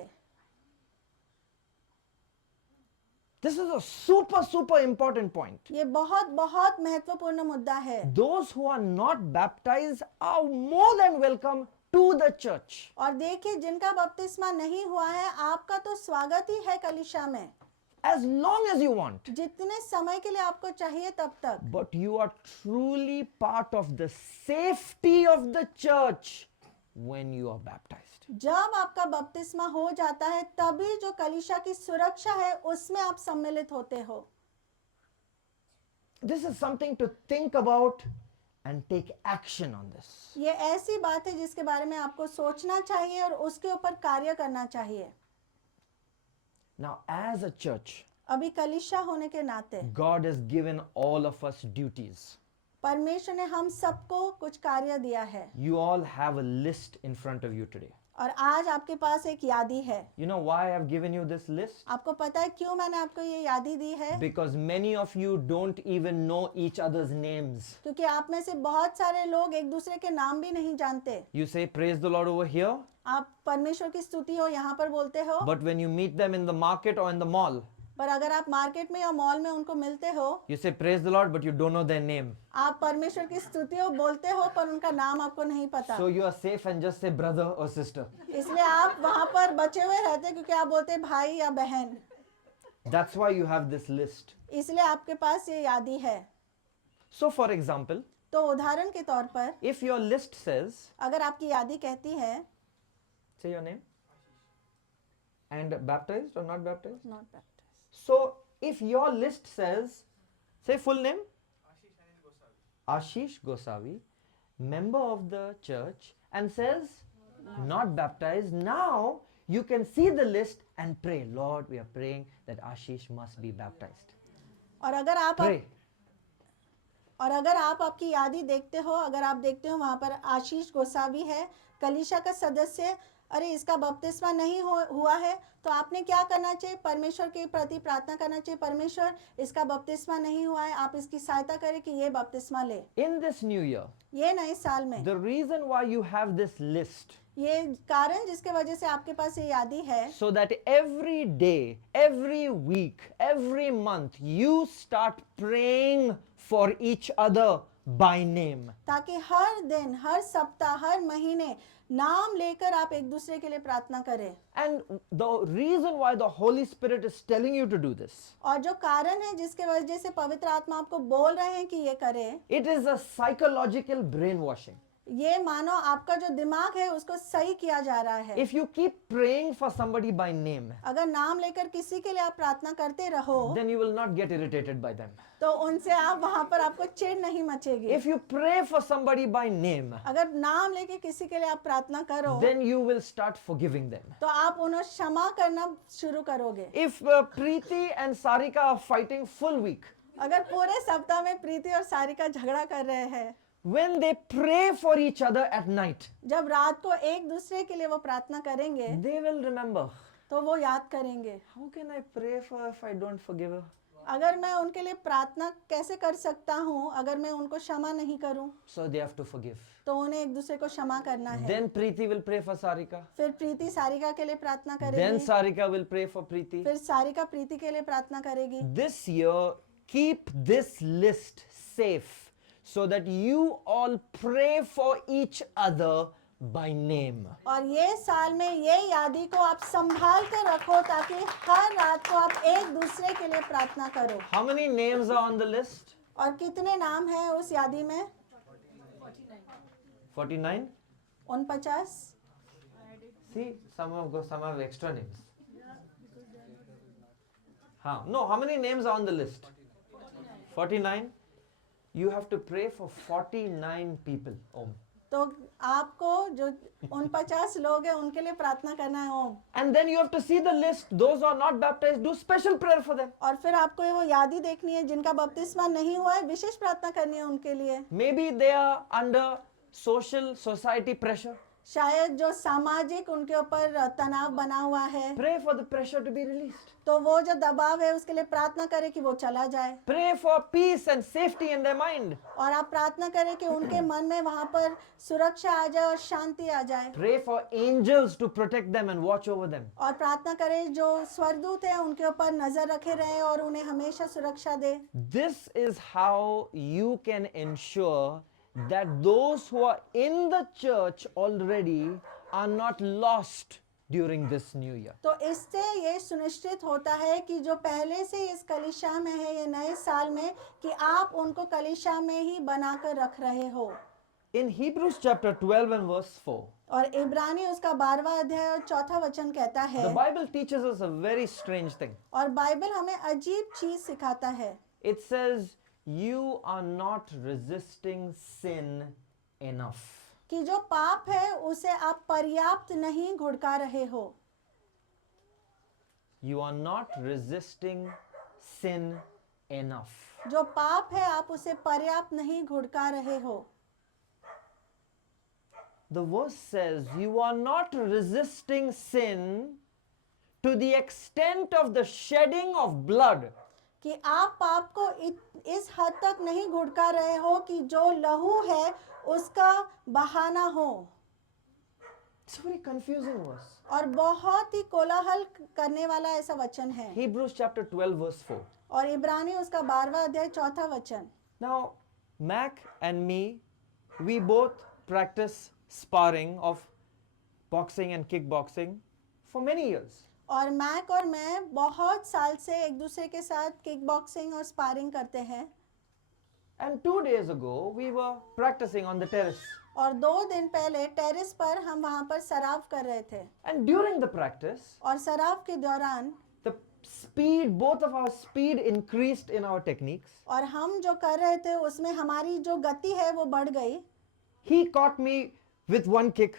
This is a super important point. ये बहुत बहुत महत्वपूर्ण मुद्दा है। Those who are not baptized are more than welcome to the church. और देखिए जिनका बपतिस्मा नहीं हुआ है आपका तो स्वागत ही है कलीसिया में, As long as you want. जितने समय के लिए आपको चाहिए तब तक। But you are truly part of the safety of the church when you are baptized. जब आपका बपतिस्मा हो जाता है तभी जो कलीसिया की सुरक्षा है उसमें आप सम्मिलित होते हो। This is something to think about and take action on this. ये ऐसी बात है जिसके बारे में आपको सोचना चाहिए और उसके ऊपर कार्य करना चाहिए। Now, as a church, अभी कलीसिया होने के नाते God has given all of us duties. परमेश्वर ने हम सबको कुछ कार्य दिया है You all have a list in front of you today. और आज आपके पास एक यादी है। You know why I have given you this list? आपको पता है क्यों मैंने आपको ये यादी दी है? Because many of you don't even know each other's names. क्योंकि आप में से बहुत सारे लोग एक दूसरे के नाम भी नहीं जानते। You say praise the Lord over here, आप परमेश्वर की स्तुति हो यहाँ पर बोलते हो, but when you meet them in the market or in the mall, पर अगर आप मार्केट में या मॉल में उनको मिलते हो, you say praise the Lord, but you don't know their name. आप परमेश्वर की स्तुति हो बोलते हो पर उनका नाम आपको नहीं पता। So you are safe and just say brother or sister. इसलिए आप वहाँ पर बचे हुए रहते हैं क्योंकि आप बोलते हैं भाई या बहन। That's why you have this list. इसलिए आपके पास ये यादी है। So for example, तो उदाहरण के तौर पर if your list says, अगर आपकी यादी कहती है say your name, and baptized or not baptized. Not baptised, So if your list says, say full name, Ashish Gosavi, member of the church, and says not baptized, now you can see the list and pray, Lord, we are praying that Ashish must be baptized. और अगर आप Pray. और अगर आप आपकी यादी देखते हो, अगर आप देखते हो वहाँ पर आशीष गोसावी है, कलीसिया का सदस्य, अरे इसका बपतिस्मा नहीं हुआ है, तो आपने क्या करना चाहिए? परमेश्वर के प्रति प्रार्थना करना चाहिए, परमेश्वर इसका बपतिस्मा नहीं हुआ है, आप इसकी सहायता करें कि ये बपतिस्मा ले। In this new year, ये नए साल में the reason why you have this list, ये कारण जिसके वजह से आपके पास ये यादी है, so that every day, every week, every month, you start praying for each other by name. ताकि हर दिन, हर सप्ताह, हर महीने नाम लेकर आप एक दूसरे के लिए प्रार्थना करें। And the reason why the Holy Spirit is telling you to do this, और जो कारण है जिसके वजह से पवित्र आत्मा आपको बोल रहे हैं कि ये करें, it is a psychological brainwashing. ये मानो आपका जो दिमाग है उसको सही किया जा रहा है। If you keep praying for somebody by name, अगर नाम लेकर किसी के लिए आप प्रार्थना करते रहो then you will not get irritated by them. तो उनसे आप वहां पर आपको चिढ़ नहीं मचेगी। If you pray for somebody by name, अगर नाम लेके किसी के लिए आप प्रार्थना करो then you will start forgiving them. तो आप उन्हें क्षमा करना शुरू करोगे। If Preeti and Sarika are fighting full week, अगर पूरे सप्ताह में प्रीति और सारिका झगड़ा कर रहे हैं, when they pray for each other at night, जब रात को एक दूसरे के लिए वो प्रार्थना करेंगे they will remember, तो वो याद करेंगे, how can I pray for her if I don't forgive her? अगर मैं उनके लिए प्रार्थना कैसे कर सकता हूँ अगर मैं उनको क्षमा नहीं करूँ। So they have to forgive. तो उन्हें एक दूसरे को क्षमा करना है। Then Preeti will pray for Sarika. फिर प्रीति सारिका के लिए प्रार्थना Then करेगी, Sarika will pray for Preeti. फिर सारिका प्रीति के लिए प्रार्थना करेगी। This year, keep this list safe so that you all pray for each other by name. और ये साल में ये यादी को आप संभाल कर रखो ताकि हर रात को आप एक दूसरे के लिए प्रार्थना करो। How many names are on the list? और कितने नाम हैं उस यादी में? 49? 49। See, some have extra names. No, how many names are on the list? 49. You have to pray for 49 people. Om. तो आपको जो 49 लोग हैं उनके लिए प्रार्थना करना है ओम। And then you have to see the list. Those who are not baptized, do special prayer for them. और फिर आपको ये वो यादी देखनी है जिनका बपतिस्मा नहीं हुआ है, विशेष प्रार्थना करनी है उनके लिए। Maybe they are under society pressure. शायद जो सामाजिक उनके ऊपर तनाव बना हुआ है, Pray for the pressure to be released. तो वो जो दबाव है उसके लिए प्रार्थना करें कि वो चला जाए। Pray for peace and safety in their mind. और आप प्रार्थना करें कि उनके मन में वहां पर सुरक्षा आ जाए और शांति आ जाए। Pray for angels to protect them and watch over them. और प्रार्थना करें जो स्वर्गदूत हैं उनके ऊपर नजर रखे रहें और उन्हें हमेशा सुरक्षा दे। This is how you can ensure that those who are in the church already are not lost during this new year. तो इससे ये सुनिश्चित होता है कि जो पहले से इस कलीसिया में है ये नए साल में कि आप उनको कलीसिया में ही बनाकर रख रहे हो। In Hebrews chapter 12 and verse 4, और इब्रानी उसका 12वां अध्याय और 4था वचन कहता है, the Bible teaches us a very strange thing. और बाइबल हमें अजीब चीज सिखाता है। It says, you are not resisting sin enough. कि जो पाप है उसे आप पर्याप्त नहीं घुड़का रहे हो। You are not resisting sin enough. जो पाप है आप उसे पर्याप्त नहीं घुड़का रहे हो। The verse says, you are not resisting sin to the extent of the shedding of blood. कि आप पाप को इस हद तक नहीं घुड़का रहे हो कि जो लहू है उसका बहाना हो। It's a very confusing verse. और बहुत ही कोलाहल करने वाला ऐसा वचन है। Hebrews chapter 12 verse 4. और इब्रानी उसका 12वां अध्याय 4था वचन। Now, Mac and me, we both practice sparring of boxing and kickboxing for many years. और मैक और मैं बहुत साल से एक दूसरे के साथ किक बॉक्सिंग और स्पारिंग करते हैं। And 2 days ago, we were practicing on the terrace. और 2 दिन पहले टेरेस पर हम वहां पर सराव कर रहे थे। And during the practice, और सराव के दौरान the speed, both of our speed increased in our techniques. और हम जो कर रहे थे उसमें हमारी जो गति है वो बढ़ गई। He caught me with one kick.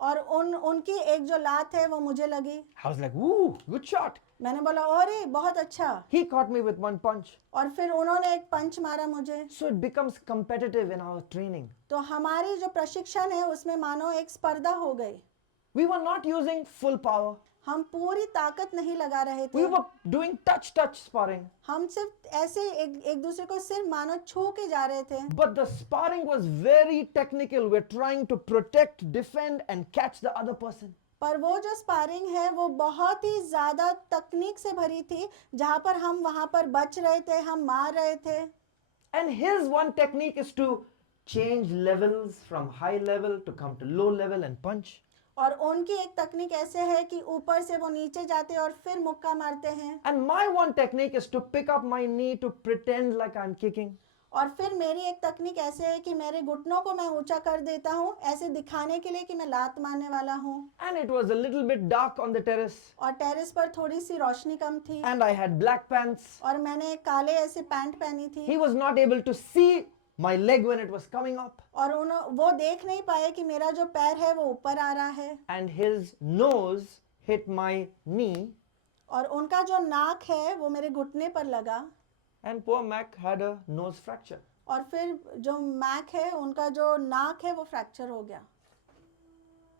और उनकी एक जो लात है वो मुझे लगी। I was like, woo, good shot. मैंने बोला अरे बहुत अच्छा। He caught me with one punch. और फिर उन्होंने एक पंच मारा मुझे। So it becomes competitive in our training. तो हमारी जो प्रशिक्षण है उसमें मानो एक स्पर्धा हो गई। We were not using full power. हम पूरी ताकत नहीं लगा रहे थे। We were doing touch sparring. हम सिर्फ ऐसे एक दूसरे को सिर्फ मानो छू के जा रहे थे। But the sparring was very technical. We're trying to protect, defend and catch the other person. पर वो जो स्पारिंग है वो बहुत ही ज्यादा तकनीक से भरी थी जहां पर हम वहां पर बच रहे थे, हम मार रहे थे। And his one technique is to change levels from high level to come to low level and punch. और उनकी एक तकनीक ऐसे है कि ऊपर से वो नीचे जाते और फिर मुक्का मारते हैं। And my one technique is to pick up my knee to pretend like I'm kicking. और फिर मेरी एक तकनीक ऐसे है कि मेरे घुटनों को मैं ऊंचा कर देता हूँ ऐसे दिखाने के लिए कि मैं लात मारने वाला हूँ। And it was a little bit dark on the terrace. और टेरेस पर थोड़ी सी रोशनी कम थी। And I had black pants. और मैंने काले ऐसे पैंट पहनी थी। He was not able to see my leg when it was coming up. और वो देख नहीं पाए कि मेरा जो पैर है वो ऊपर आ रहा है। And his nose hit my knee. और उनका जो नाक है वो मेरे घुटने पर लगा। And poor Mac had a nose fracture. और फिर जो मैक है उनका जो नाक है वो फ्रैक्चर हो गया।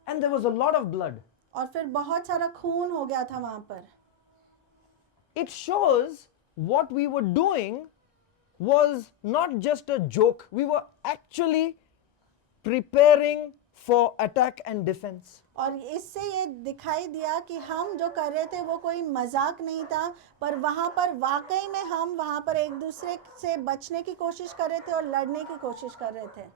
And there was a lot of blood. और फिर बहुत सारा खून हो गया था वहां पर। It shows what we were doing was not just a joke. We were actually preparing for attack and defense. और इससे ये दिखाई दिया कि हम जो कर रहे थे वो कोई मजाक नहीं था, पर वहाँ पर वाकई में हम वहाँ पर एक दूसरे से बचने की कोशिश कर रहे थे और लड़ने की कोशिश कर रहे थे।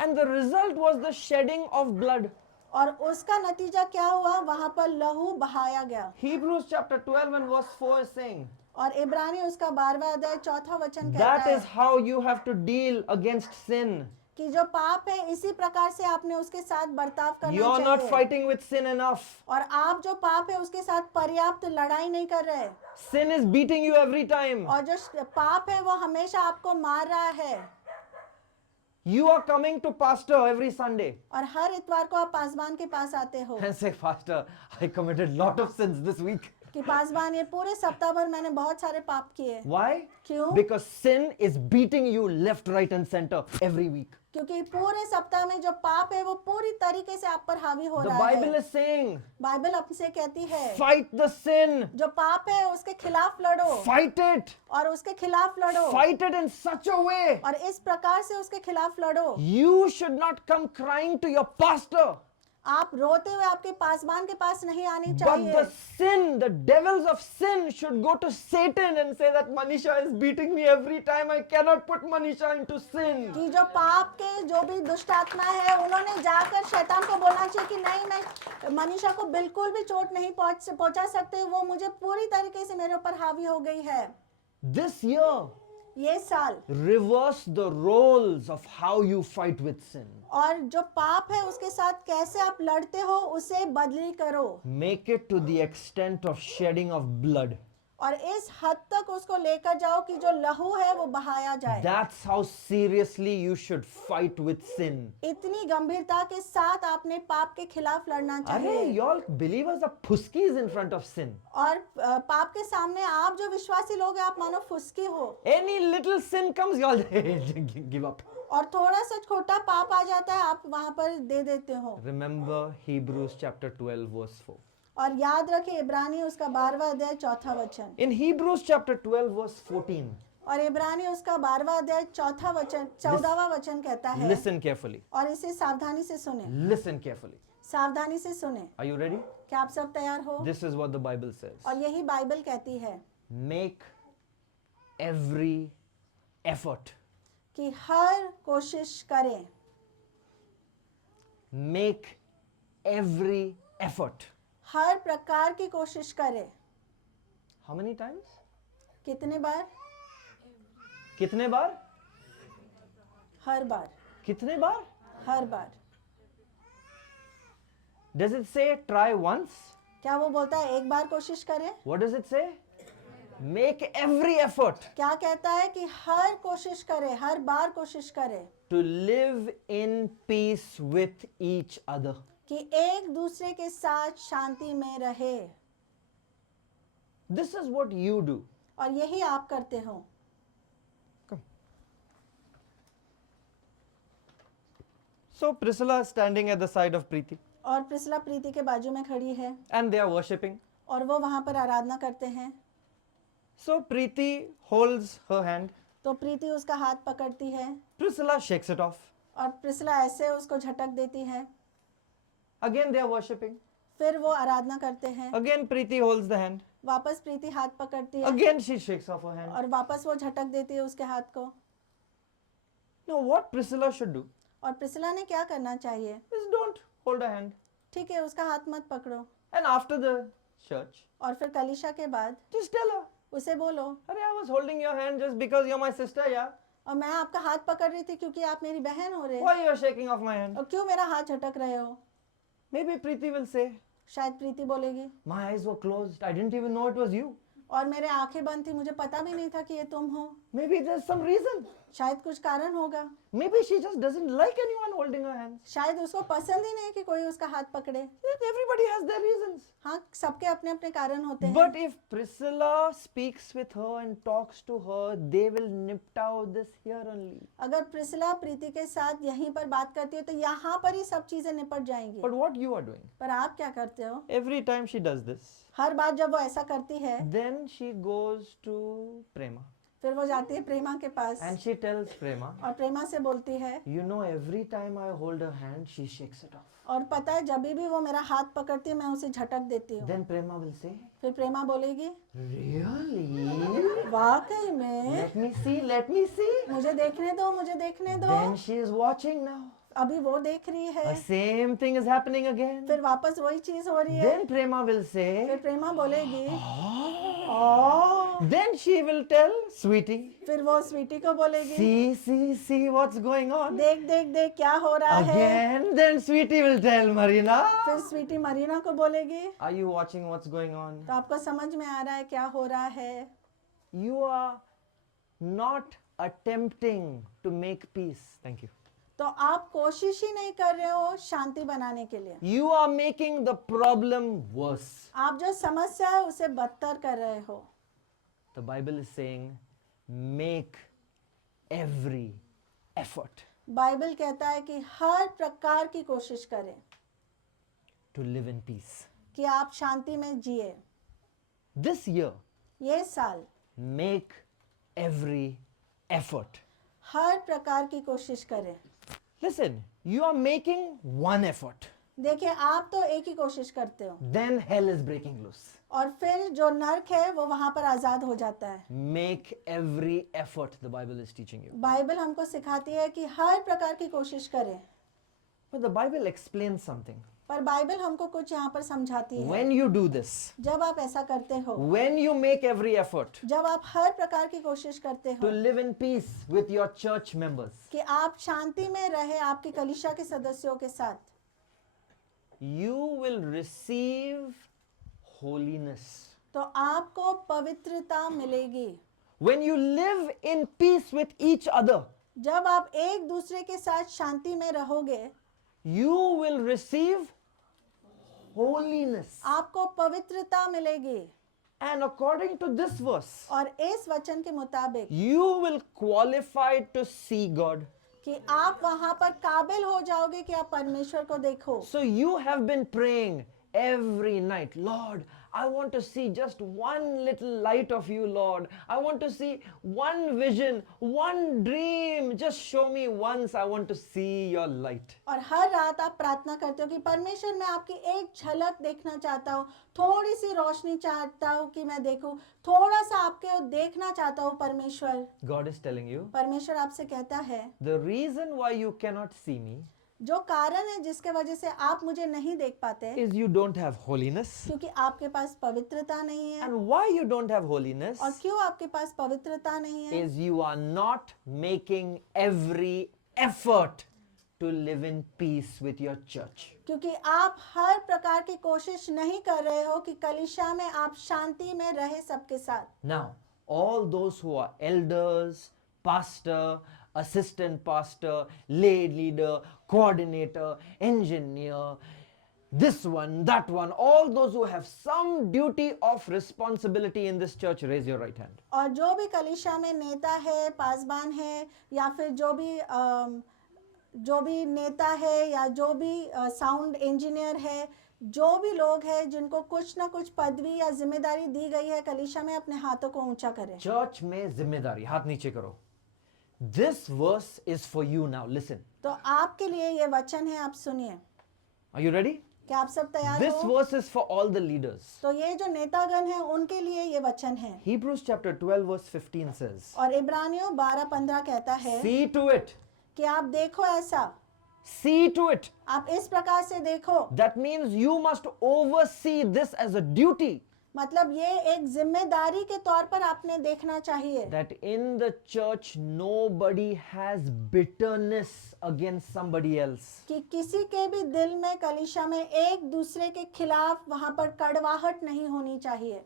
And the result was the shedding of blood. और उसका नतीजा क्या हुआ? वहाँ पर लहू बहाया गया। Hebrews chapter 12 and verse 4 is saying, और इब्रानी उसका 12वां अध्याय 4था वचन कहता that है is how you have to deal against sin. कि जो पाप है इसी प्रकार से आपने उसके साथ बर्ताव करना You are not चाहिए। fighting with sin enough. और आप जो पाप है उसके साथ पर्याप्त लड़ाई नहीं कर रहे। Sin is beating you every time. और जो पाप है वो हमेशा आपको मार रहा है। You are coming to pastor every Sunday और हर इतवार को आप पासबान के पास आते हो and say, Pastor, I committed lot of sins this week. कि पासबान ये पूरे सप्ताह भर मैंने बहुत सारे पाप किए। Why? क्यों? Because sin is beating you left, right and center every week. क्योंकि पूरे सप्ताह में जो पाप है वो पूरी तरीके से आप पर हावी हो The रहा Bible है। is saying, बाइबल आपसे कहती है fight the sin. जो पाप है उसके खिलाफ लड़ो Fight it. और उसके खिलाफ लड़ो Fight it in such a way. और इस प्रकार से उसके खिलाफ लड़ो। You should not come crying to your pastor. आप रोते हुए आपके पासबान के पास नहीं आनी But चाहिए, the sin, the devils of sin should go to Satan and say that Manisha is beating me every time. I cannot put Manisha into sin. कि जो पाप के जो भी दुष्ट आत्मा है उन्होंने जाकर शैतान को बोलना चाहिए कि नहीं, मनीषा को बिल्कुल भी चोट नहीं पहुंचा सकते, वो मुझे पूरी तरीके से मेरे ऊपर हावी हो गई है। This year, ये साल reverse the roles of how you fight with sin. और जो पाप है उसके साथ कैसे आप लड़ते हो उसे बदली करो Make it to the extent of shedding of blood. और इस हद तक उसको लेकर जाओ कि जो लहू है वो बहाया जाए। That's how seriously you should fight with sin. इतनी गंभीरता के साथ आपने पाप के खिलाफ लड़ना Arey, चाहिए y'all believers are puskis in front of sin. और पाप के सामने आप जो विश्वासी लोग हैं आप मानो फुसकी हो Any little sin comes, y'all give up. और थोड़ा सा छोटा पाप आ जाता है आप वहां पर दे देते हो। Remember Hebrews chapter 12 verse 4. और याद रखे इब्रानी उसका 12वां अध्याय 4था वचन In Hebrews chapter 12 verse 14, और इब्रानी उसका 12वां अध्याय 4था वचन 14वां वचन कहता है, listen carefully. और इसे सावधानी से सुने, Listen carefully. सावधानी से सुने। Are you ready? क्या आप सब तैयार हो? This is what the Bible says. और यही बाइबल कहती है Make every effort. कि हर कोशिश करें, Make every effort. हर प्रकार की कोशिश करें। How many times? कितने बार? कितने बार? हर बार, कितने बार? हर बार। Does it say try once? क्या वो बोलता है एक बार कोशिश करें? What does it say? Make every effort क्या कहता है कि हर कोशिश करें, हर बार कोशिश करें to live in peace with each other. कि एक दूसरे के साथ शांति में रहे। This is what you do. और यही आप करते हो। Come. So Priscilla is standing at the side of Preeti और प्रिसला प्रीति के बाजू में खड़ी है and they are worshipping. और वो वहां पर आराधना करते हैं। So Preeti holds her hand. तो प्रीति उसका हाथ पकड़ती है Priscilla shakes it off. और प्रिसला ऐसे उसको झटक देती है। Again they are worshipping. फिर वो आराधना करते हैं। Again Preeti holds the hand. वापस प्रीति हाथ पकड़ती है Again she shakes off her hand. और वापस वो झटक देती है उसके हाथ को। Now what Priscilla should do और प्रिसला ने क्या करना चाहिए? is don't hold her hand. ठीक है, उसका हाथ मत पकड़ो And after the church, और फिर कलीशा के बाद just tell her, उसे बोलो, अरे I was holding your hand just because you're my sister, yeah. और मैं आपका हाथ पकड़ रही थी क्योंकि आप मेरी बहन हो रहे, Why you are shaking off my hand? और क्यों मेरा हाथ झटक रहे हो? Maybe Preeti will say, शायद प्रीति बोलेगी, my eyes were closed. I didn't even know it was you. और मेरे आंखें बंद थी, मुझे पता भी नहीं था कि ये तुम हो। Maybe there's some reason. शायद कुछ कारण होगा, Maybe she just doesn't like anyone holding her hands. शायद उसको पसंद ही नहीं कि कोई उसका हाथ पकड़े। Everybody has their reasons. हाँ, सबके अपने अपने कारण होते हैं। But if Priscilla speaks with her and talks to her, they will nip out this here only. अगर प्रिसला प्रीति के साथ यहीं पर बात करती है तो यहाँ पर ही सब चीजें निपट जाएंगी। But what you are doing, पर आप क्या करते हो? every time she does this, हर बार जब वो ऐसा करती है then she goes to Prema. फिर वो जाती है प्रेमा के पास and she tells Prema, और प्रेमा से बोलती है, you know, every time I hold her hand, she shakes it off. और पता है जब भी वो मेरा हाथ पकड़ती है मैं उसे झटक देती हूँ। Then Prema will say, फिर प्रेमा बोलेगी, really? वाकई में, Let me see, let me see. मुझे देखने दो, मुझे देखने दो। Then she is watching now. अभी वो देख रही है, The same thing is happening again. फिर वापस वही चीज हो रही है। Then Prema will फिर say, प्रेमा बोलेगी, oh. O, Then she will tell Sweetie, फिर वो स्वीटी को बोलेगी, see what's going on. देख देख देख क्या हो रहा है। Again, then Sweetie will tell Marina, फिर स्वीटी मरीना को बोलेगी, are you watching what's going on? तो आपको समझ में आ रहा है क्या हो रहा है। You are not attempting to make peace. Thank you. तो आप कोशिश ही नहीं कर रहे हो शांति बनाने के लिए, You are making the problem worse. आप जो समस्या है उसे बदतर कर रहे हो। The Bible is saying, make every effort Bible कहता है कि हर प्रकार की कोशिश करें to live in peace. कि आप शांति में जिए। This year, ये साल make every effort. हर प्रकार की कोशिश करें। Listen, you are making one effort. देखिए आप तो एक ही कोशिश करते हो Then hell is breaking loose. और फिर जो नर्क है वो वहां पर आजाद हो जाता है। Make every effort, the Bible is teaching you. Bible हमको सिखाती है कि हर प्रकार की कोशिश करें, But the Bible explains something. पर बाइबल हमको कुछ यहाँ पर समझाती है। When you do this, जब आप ऐसा करते हो, when you make every effort जब आप हर प्रकार की कोशिश करते to हो live in peace with your church members, कि आप शांति में रहे आपकी कलीसिया के सदस्यों के साथ, you will receive holiness. तो आपको पवित्रता मिलेगी। When you live in peace with each other, जब आप एक दूसरे के साथ शांति में रहोगे, you will receive holiness. आपको पवित्रता मिलेगी। And according to this verse, और इस वचन के मुताबिक you will qualify to see God. कि आप वहां पर काबिल हो जाओगे कि आप परमेश्वर को देखो। So you have been praying every night, Lord, I want to see just one little light of you, Lord. I want to see one vision, one dream. Just show me once. I want to see your light. और हर रात आप प्रार्थना करते हो कि परमेश्वर मैं आपकी एक झलक देखना चाहता हूँ, थोड़ी सी रोशनी चाहता हूँ कि मैं देखूं, थोड़ा सा आपके देखना चाहता हूँ परमेश्वर। God is telling you, परमेश्वर आपसे कहता है, the reason why you cannot see me जो कारण है जिसके वजह से आप मुझे नहीं देख पाते, is you don't have holiness. क्योंकि आपके पास पवित्रता नहीं है। And why you don't have holiness और क्यों आपके पास पवित्रता नहीं है? is you are not making every effort to live in peace with your church. क्योंकि आप हर प्रकार की कोशिश नहीं कर रहे हो कि कलीसिया में आप शांति में रहे सबके साथ। Now, all those who are elders, pastor, assistant pastor, lay leader, coordinator, engineer, this one, that one, all those who have some duty of responsibility in this church, raise your right hand. और जो भी कलीसिया में नेता है, पासबान है, या फिर जो भी नेता है या जो भी साउंड इंजीनियर है, जो भी लोग हैं जिनको कुछ ना कुछ पदवी या जिम्मेदारी दी गई है कलीसिया में, अपने हाथों को ऊंचा करें। Church में जिम्मेदारी, हाथ नीचे करो. This verse is for you now. Listen. तो आपके लिए ये वचन है, आप सुनिए। Are you ready? क्या आप सब तैयार This हो? verse is for all the leaders. तो ये जो नेतागण हैं उनके लिए ये वचन है। Hebrews chapter 12 verse 15 says, और इब्रानियों 12:15 कहता है see to it, कि आप देखो ऐसा, see to it. आप इस प्रकार से देखो। That means you must oversee this as a duty. मतलब ये एक जिम्मेदारी के तौर पर आपने देखना चाहिए That in the church nobody has bitterness against somebody else. कि किसी के भी दिल में कलीसिया में एक दूसरे के खिलाफ वहां पर कड़वाहट नहीं होनी चाहिए।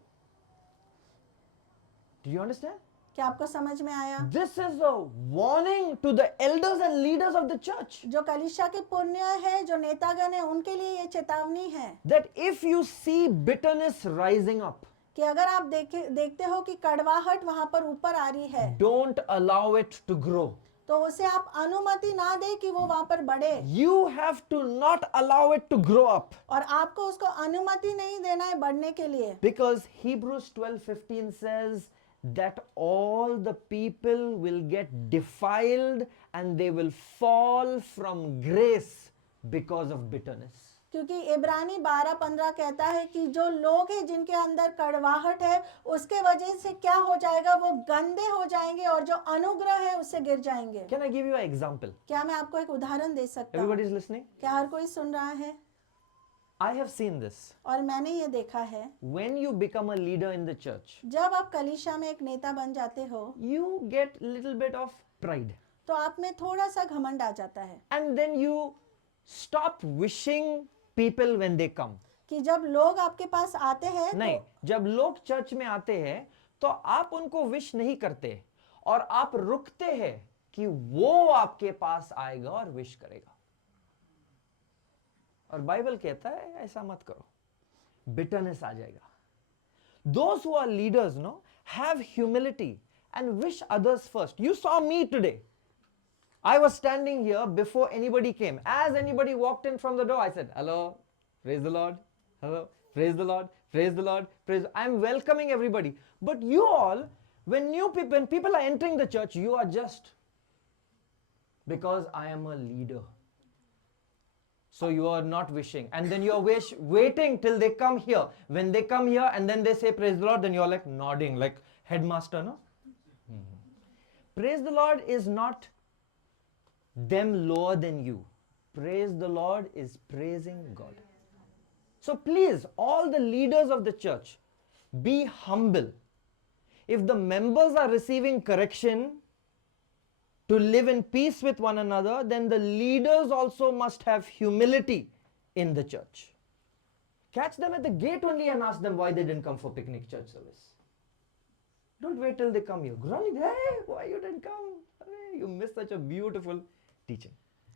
Do you understand? क्या आपको समझ में आया? This is a warning to the elders and leaders of the church. जो कलीसिया के पुण्य है, जो नेतागण है, उनके लिए ये चेतावनी है That if you see bitterness rising up, कि अगर आप देखते हो कि कड़वाहट वहां पर ऊपर आ रही है, don't allow it to grow. तो उसे आप अनुमति ना दे कि वो वहां पर बढ़े। You have to not allow it to grow up. और आपको उसको अनुमति नहीं देना है बढ़ने के लिए, Because Hebrews 12:15 says, that all the people will get defiled and they will fall from grace because of bitterness. क्योंकि इब्रानी 12:15 कहता है कि जो लोग हैं जिनके अंदर कड़वाहट है उसके वजह से क्या हो जाएगा, वो गंदे हो जाएंगे और जो अनुग्रह है उससे गिर जाएंगे। Can I give you an example? क्या मैं आपको एक उदाहरण दे सकता हूँ? Everybody is listening? क्या हर कोई सुन रहा है? I have seen this. और मैंने ये देखा है, When you become a leader in the church, जब आप कलीसिया में एक नेता बन जाते हो you get little bit of pride. तो आप में थोड़ा सा घमंड आ जाता है And then you stop wishing people when they come. कि जब लोग आपके पास आते हैं नहीं, जब लोग चर्च में आते हैं तो आप उनको विश नहीं करते और आप रुकते हैं कि वो आपके पास आएगा और विश करेगा। और बाइबल कहता है ऐसा मत करो, बिटरनेस आ जाएगा। Those who are leaders, no, have humility and wish others first. You saw me today. I was standing here before anybody came. As anybody walked in from the door, I said, hello, praise the Lord, hello, praise the Lord, praise the Lord, praise. I'm welcoming everybody. But you all, when people are entering the church, you are just, because I am a leader. So you are not wishing. And then you are waiting till they come here. When they come here and then they say praise the Lord, then you are like nodding, like headmaster, no? Praise the Lord is not them lower than you. Praise the Lord is praising God. So please, all the leaders of the church, be humble. If the members are receiving correction to live in peace with one another, then the leaders also must have humility in the church. Catch them at the gate only and ask them why they didn't come for picnic church service. Don't wait till they come here. Growling, hey, why you didn't come? Hey, you missed such a beautiful teaching.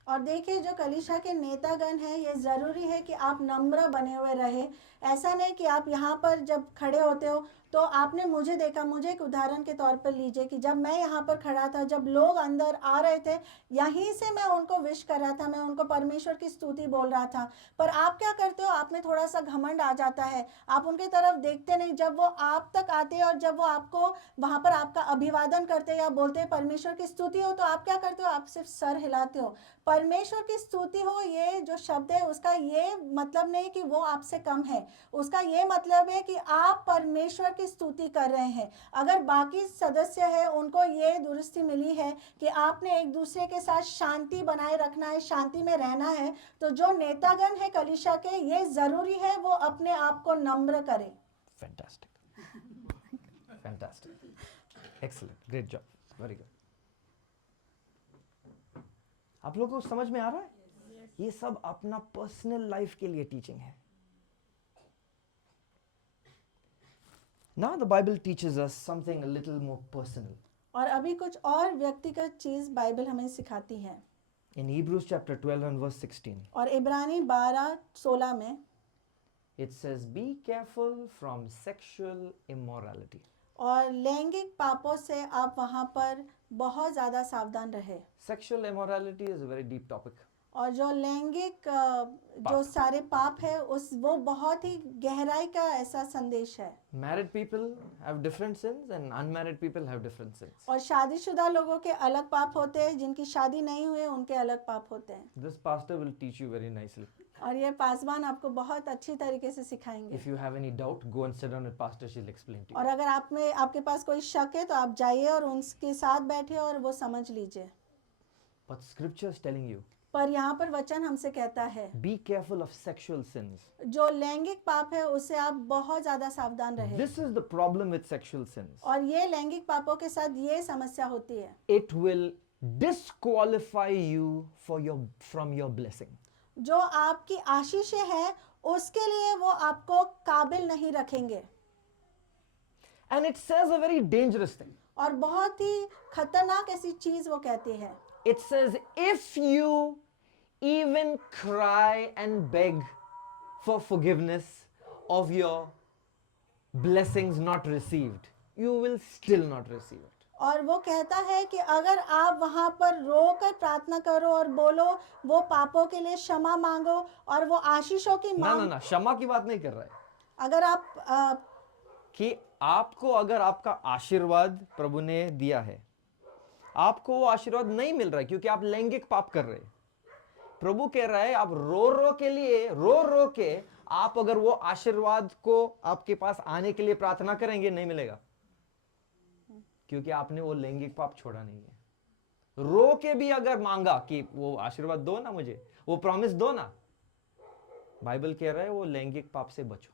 और देखिए जो कलीसिया के नेतागण हैं, ये ज़रूरी है कि आप नम्र बने हुए रहे। ऐसा नहीं कि आप यहाँ पर जब खड़े होते हो तो आपने मुझे देखा। मुझे एक उदाहरण के तौर पर लीजिए कि जब मैं यहाँ पर खड़ा था, जब लोग अंदर आ रहे थे, यहीं से मैं उनको विश कर रहा था, मैं उनको परमेश्वर की स्तुति बोल रहा था। पर आप क्या करते हो, आप में थोड़ा सा घमंड आ जाता है, आप उनकी तरफ देखते नहीं। जब वो आप तक आते हैं और जब वो आपको वहाँ पर आपका अभिवादन करते हैं या बोलते हैं परमेश्वर की स्तुति हो, तो आप क्या करते हो, आप सिर्फ सर हिलाते हो। परमेश्वर की स्तुति हो, ये जो शब्द है उसका ये मतलब नहीं कि वो आपसे कम है, उसका ये मतलब है कि आप परमेश्वर की स्तुति कर रहे हैं। अगर बाकी सदस्य है उनको ये दुरुस्ती मिली है कि आपने एक दूसरे के साथ शांति बनाए रखना है, शांति में रहना है, तो जो नेतागण है कलीसिया के, ये जरूरी है वो अपने आप को नम्र करें। Fantastic. Fantastic. Excellent. Great job. Very good. आप लोगों को समझ में आ रहा है? ये सब अपना पर्सनल लाइफ के लिए टीचिंग है। Now the Bible teaches us something a little more personal. और अभी कुछ और व्यक्तिगत चीज बाइबल हमें सिखाती है। In Hebrews chapter 12 and verse 16, और इब्रानी 12:16 में it says, "Be careful from sexual immorality." और लैंगिक पापों से आप वहाँ पर बहुत ज़्यादा सावधान रहे। Sexual immorality is a very deep topic. और जो लैंगिक जो सारे पाप है वो बहुत ही गहराई का ऐसा संदेश है। Married people have different sins and unmarried people have different sins. और शादीशुदा लोगों के अलग पाप होते हैं, जिनकी शादी नहीं हुई उनके अलग पाप होते हैं। This pastor will teach you very nicely. और ये पासवान आपको बहुत अच्छी तरीके से सिखाएंगे। If you have any doubt, go and sit down with pastor. She'll explain to you. और अगर आपके पास कोई शक है तो आप जाइए और उनके साथ बैठिए और वो समझ लीजिए। But scripture is telling you, पर यहाँ पर वचन हमसे कहता है, be careful of sexual sins. जो लैंगिक पाप है उससे आप बहुत ज्यादा सावधान रहे। This is the problem with sexual sins. और ये लैंगिक पापों के साथ ये समस्या होती है, It will disqualify you from your blessing. जो आपकी आशीषें हैं उसके लिए वो आपको काबिल नहीं रखेंगे। And it says a very dangerous thing. और बहुत ही खतरनाक ऐसी चीज वो कहती है। It says, if you even cry and beg for forgiveness of your blessings not received, you will still not receive it. और वो कहता है कि अगर आप वहाँ पर रोकर प्रार्थना करो और बोलो, वो पापों के लिए क्षमा मांगो और वो आशीषों की ना, क्षमा की बात नहीं कर रहा है अगर आप कि आपको अगर आपका आशीर्वाद प्रभु ने दिया है, आपको वो आशीर्वाद नहीं मिल रहा है क्योंकि आप लैंगिक पाप कर रहे हैं। प्रभु कह रहा है आप रो रो के आप अगर वो आशीर्वाद को आपके पास आने के लिए प्रार्थना करेंगे, नहीं मिलेगा, क्योंकि आपने वो लैंगिक पाप छोड़ा नहीं है। रो के भी अगर मांगा कि वो आशीर्वाद दो ना, मुझे वो प्रॉमिस दो ना, बाइबल कह रहा है वो लैंगिक पाप से बचो।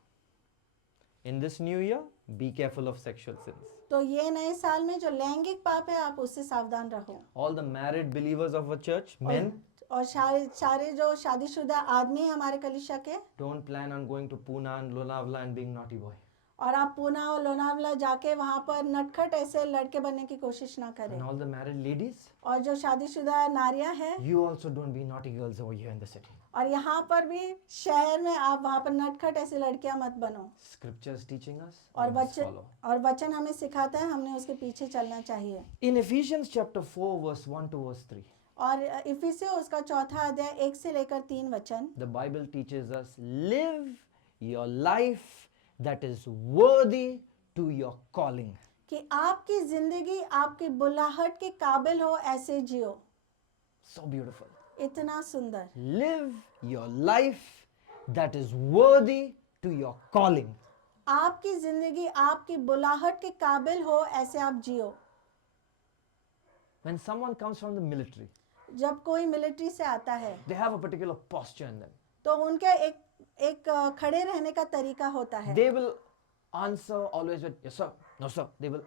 In this new year be careful of sexual since. तो ये नए साल में जो लैंगिक पाप है आप उससे सावधान रहो। All the married believers of a church, men, और सारे जो शादीशुदा आदमी हैं हमारे कलीसिया के, don't plan on going to Poona and Lonavala and being naughty boy. और आप पूना और लोनावला जाके वहां पर नटखट ऐसे लड़के बनने की कोशिश ना करें। And all the married ladies, और जो शादीशुदा नारियां हैं, you also don't be naughty girls over here in the city. और यहाँ पर भी शहर में आप वहाँ पर नटखट ऐसी लड़कियां मत बनो। Scripture is teaching us, और we must follow. वचन हमें सिखाता है, हमने उसके पीछे चलना चाहिए। In Ephesians chapter 4 verse 1 to verse 3, और इफिसियों उसका चौथा अध्याय 1 से लेकर 3 वचन, the Bible teaches us, live your life that is worthy to your calling. कि आपकी जिंदगी आपकी बुलाहट के काबिल हो ऐसे जियो। So beautiful. इतना सुंदर। Live your life that is worthy to your calling. आपकी जिंदगी आपकी बुलाहट के काबिल हो ऐसे आप जियो। When someone comes from the military, जब कोई मिलिट्री से आता है they have a particular posture in them. तो उनके एक खड़े रहने का तरीका होता है। They will answer always with yes sir, no sir. They will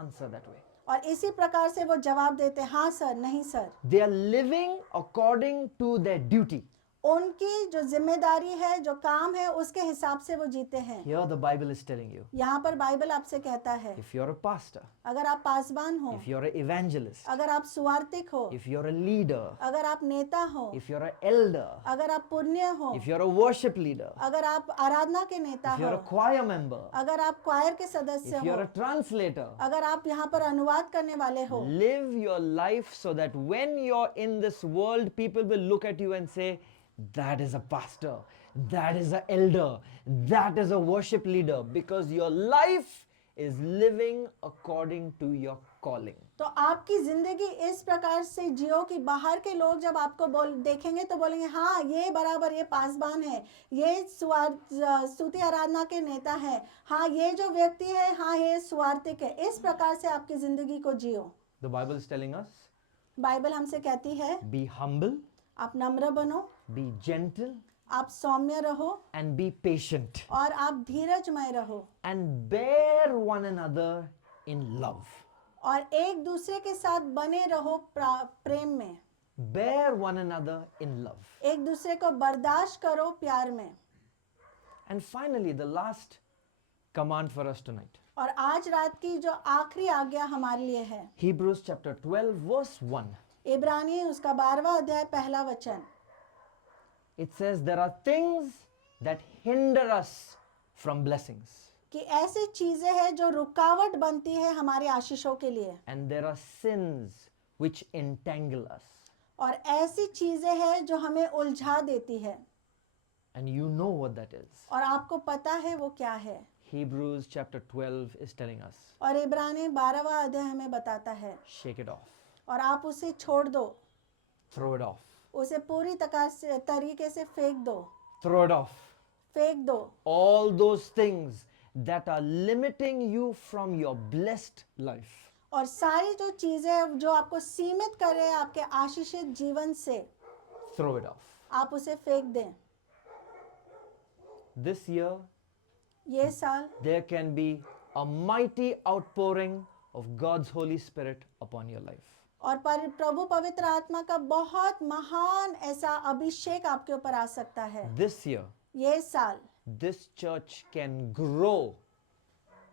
answer that way. और इसी प्रकार से वो जवाब देते हैं, हाँ सर, नहीं sir. They are living according to their duty. उनकी जो जिम्मेदारी है, जो काम है, उसके हिसाब से वो जीते हैं। Here the Bible is telling you, यहाँ पर बाइबल आपसे कहता है, if you're a pastor, अगर आप पासवान हो, if you're an evangelist, अगर आप सुवार्तिक हो, if you're a leader, अगर आप नेता हो, if you're an elder, अगर आप पुण्य हो, if you're a worship leader, अगर आप आराधना के नेता if हो, you're a choir member, अगर आप क्वायर के सदस्य if हो, you're a translator, अगर आप यहाँ पर अनुवाद करने वाले हो, live your life so that when you're in this world, people will look at you and say, that is a pastor, that is an elder, that is a worship leader, because your life is living according to your calling. तो आपकी जिंदगी इस प्रकार से जियो कि बाहर के लोग जब आपको देखेंगे तो बोलेंगे, हाँ ये बराबर, ये पासवान है, ये स्तुति आराधना के नेता है, हाँ ये जो व्यक्ति है, हाँ ये स्वार्थिक है। इस प्रकार से आपकी जिंदगी को जियो। The Bible is telling us, Bible हमसे कहती है, be humble, आप नम्र बनो, be gentle, आप सौम्य रहो, and be patient, और आप धीरजमय रहो, and bear one another in love. और एक दूसरे के साथ बने रहो प्रेम में। Bear one another in love. एक दूसरे को बर्दाश्त करो प्यार में। And finally, the last command for us tonight. और आज रात की जो आखिरी आज्ञा हमारे लिए है, Hebrews chapter 12 verse 1. इब्रानी उसका 12वां अध्याय पहला वचन। It says there are things that hinder us from blessings, कि ऐसी चीजें हैं जो रुकावट बनती है हमारे आशीषों के लिए, and there are sins which entangle us. और ऐसी चीजें हैं जो हमें उलझा देती है, And you know what that is. और आपको पता है वो क्या है। Hebrews chapter 12 is telling us, और इब्रानी 12वां अध्याय हमें बताता है, shake it off, और आप उसे छोड़ दो, throw it off, उसे पूरी तरीके से फेंक दो, throw it off. फेंक दो। All those things that are limiting you from your blessed life. और सारी जो चीजें जो आपको सीमित कर रहे हैं आपके आशीषित जीवन से, Throw it off. आप उसे फेंक दें। This year, ये साल there can be a mighty outpouring of God's Holy Spirit upon your life. और प्रभु पवित्र आत्मा का बहुत महान ऐसा अभिषेक आपके ऊपर आ सकता है। This year, ये साल this church can grow,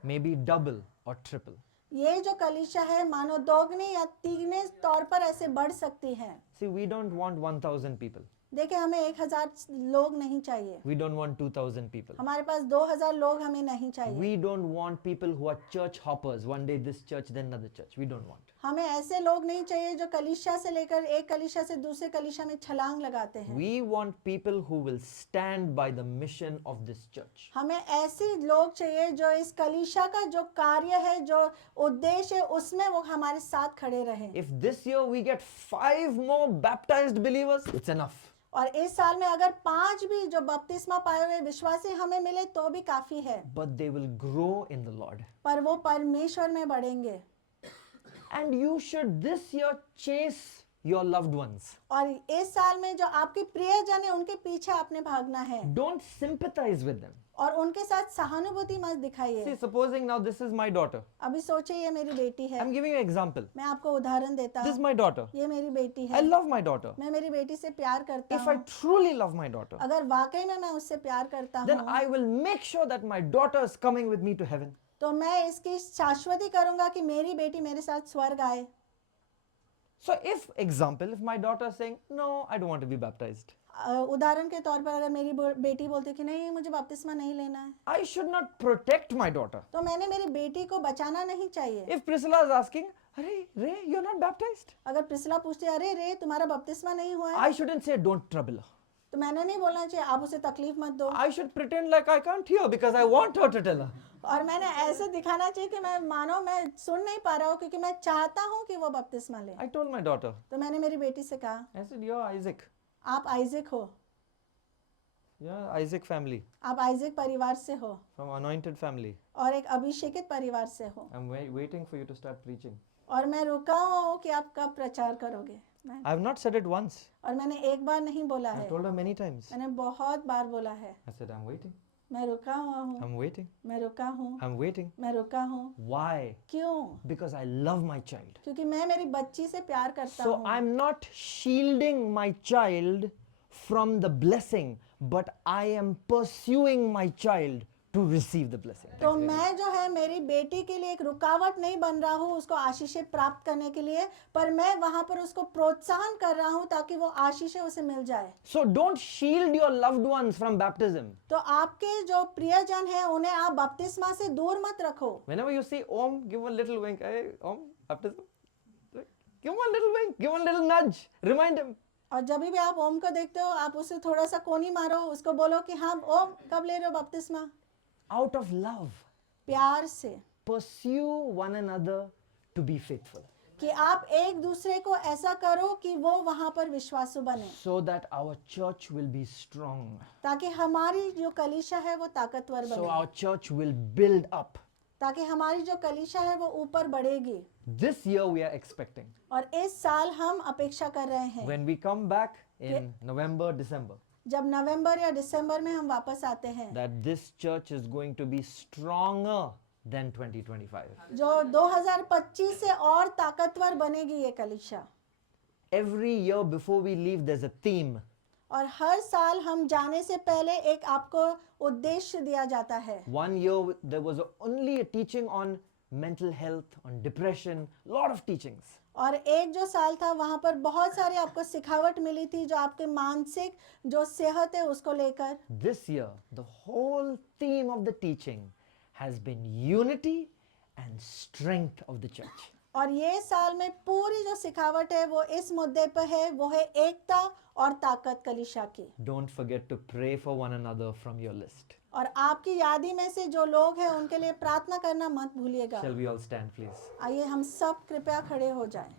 maybe double or triple. ये जो कलीसिया है मानो दोगुने या तिगुने तौर पर ऐसे बढ़ सकती है। See, we don't want 1,000 people. देखिए, हमें 1000 लोग नहीं चाहिए, We don't want 2,000 people. हमारे पास 2000 लोग हमें नहीं चाहिए। We don't want people who are church hoppers. One day this church, then another church. We don't want. हमें ऐसे लोग नहीं चाहिए जो कलीसिया से लेकर एक कलीसिया से दूसरे कलीसिया में छलांग लगाते हैं। We want people who will stand by the mission of this church. हमें ऐसे लोग चाहिए जो इस कलीसिया का जो कार्य है, जो उद्देश्य है, उसमें वो हमारे साथ खड़े रहे। If this year we get 5 more baptized believers, it's enough. और इस साल में अगर 5 भी जो बपतिस्मा पाए हुए विश्वासी हमें मिले तो भी काफी है, But they will grow in the Lord. पर वो परमेश्वर में बढ़ेंगे। And you should this year chase your loved ones. और इस साल में जो आपके प्रियजन है उनके पीछे आपने भागना है Don't sympathize with them. और उनके साथ सहानुभूति मत See, दिखाइए। supposing now this is my daughter. अभी सोचिए ये मेरी बेटी है, I'm giving you an example. मैं आपको उदाहरण देता This is हूँ, my daughter. ये मेरी बेटी I है, love my daughter. मैं मेरी बेटी से प्यार करता If I हूँ। truly love my daughter, अगर वाकई में मैं उससे प्यार करता then हूँ I will make sure that my daughter is coming with me to heaven. तो मैं इसकी शाश्वती करूंगा कि मेरी बेटी मेरे साथ स्वर्ग आए। So if, example, if my daughter is saying, no, I don't want to be baptized, उदाहरण के तौर पर अगर मेरी बेटी बोलती कि नहीं मुझे बपतिस्मा नहीं लेना है, I should not protect my daughter. तो मैंने मेरी बेटी को बचाना नहीं चाहिए। If Priscilla is asking, Arey, Ray, you're not baptized, अगर प्रिस्ला पूछती है अरे रे तुम्हारा बपतिस्मा नहीं हुआ है, I shouldn't say, don't trouble her. तो मैंने नहीं बोलना चाहिए आप उसे तकलीफ मत दो, I should pretend like I can't hear because I want her to tell her. और मैंने ऐसे दिखाना चाहिए कि मैं मानो मैं सुन नहीं पा रहा हूँ क्योंकि मैं चाहता हूँ कि वो बपतिस्मा ले। I told my daughter, तो मैंने मेरी बेटी से कहा I said, you're Isaac. आप आइजक हो, Yeah, Isaac family, आप आइजक परिवार से हो from anointed family. और एक अभिषेकित परिवार से हो, I'm waiting for you to start preaching. और मैं रुका हुआ हूँ कि आप कब प्रचार करोगे। I have not said it once. और मैंने एक बार नहीं बोला I है, told her many times. मैंने बहुत बार बोला है। I said, I'm waiting. मैं रुका हुआ हूँ, I'm waiting. मैं रुका हूँ, I'm waiting. मैं रुका हूँ। Why? क्यों? Because I love my child. क्योंकि मैं मेरी बच्ची से प्यार करता So हूँ। I'm not shielding my child from the blessing, but I am pursuing my child to receive the blessing. तो मैं जो है मेरी बेटी के लिए एक रुकावट नहीं बन रहा हूँ उसको आशीषें प्राप्त करने के लिए, पर मैं वहां पर उसको प्रोत्साहन कर रहा हूँ ताकि वो आशीषें उसे मिल जाए। So don't shield your loved ones from baptism. तो आपके जो प्रियजन है उन्हें आप बपतिस्मा से दूर मत रखो। Whenever you see Om, give one little wink. Hey, Om, baptism. Give one little wink, give one little nudge. Remind him. और जब भी आप ओम को देखते हो आप उसे थोड़ा सा कोनी मारो, उसको बोलो कि हाँ ओम कब ले रहे हो बपतिस्मा। Out of love, प्यार से pursue one another to be faithful, कि आप एक दूसरे को ऐसा करो कि वो वहां पर विश्वासु बने, so that our church will be strong. ताकि हमारी जो कलीसिया है वो ताकतवर So बने, our church will build up. ताकि हमारी जो कलीसिया है वो ऊपर बढ़ेगी। This year we are expecting. और इस साल हम अपेक्षा कर रहे हैं When we come back in November, December, जब नवंबर या दिसंबर में हम वापस आते हैं, that this church is going to be stronger than 2025. जो 2025 से और ताकतवर बनेगी ये कलीसिया। Every year before we leave, there's a theme. और हर साल हम जाने से पहले एक आपको उद्देश्य दिया जाता है। One year there was only a teaching on mental health, on depression, lot of teachings. और एक जो साल था वहां पर बहुत सारे आपको सिखावट मिली थी जो आपके मानसिक जो सेहत है उसको लेकर। This year, the whole theme of the teaching has been unity and strength of the church. और ये साल में पूरी जो सिखावट है वो इस मुद्दे पर है, वो है एकता और ताकत कलीसिया की। Don't forget to pray for one another from your list. और आपकी यादी में से जो लोग हैं उनके लिए प्रार्थना करना मत भूलिएगा। Shall we all stand, please? आइए हम सब कृपया खड़े हो जाएं।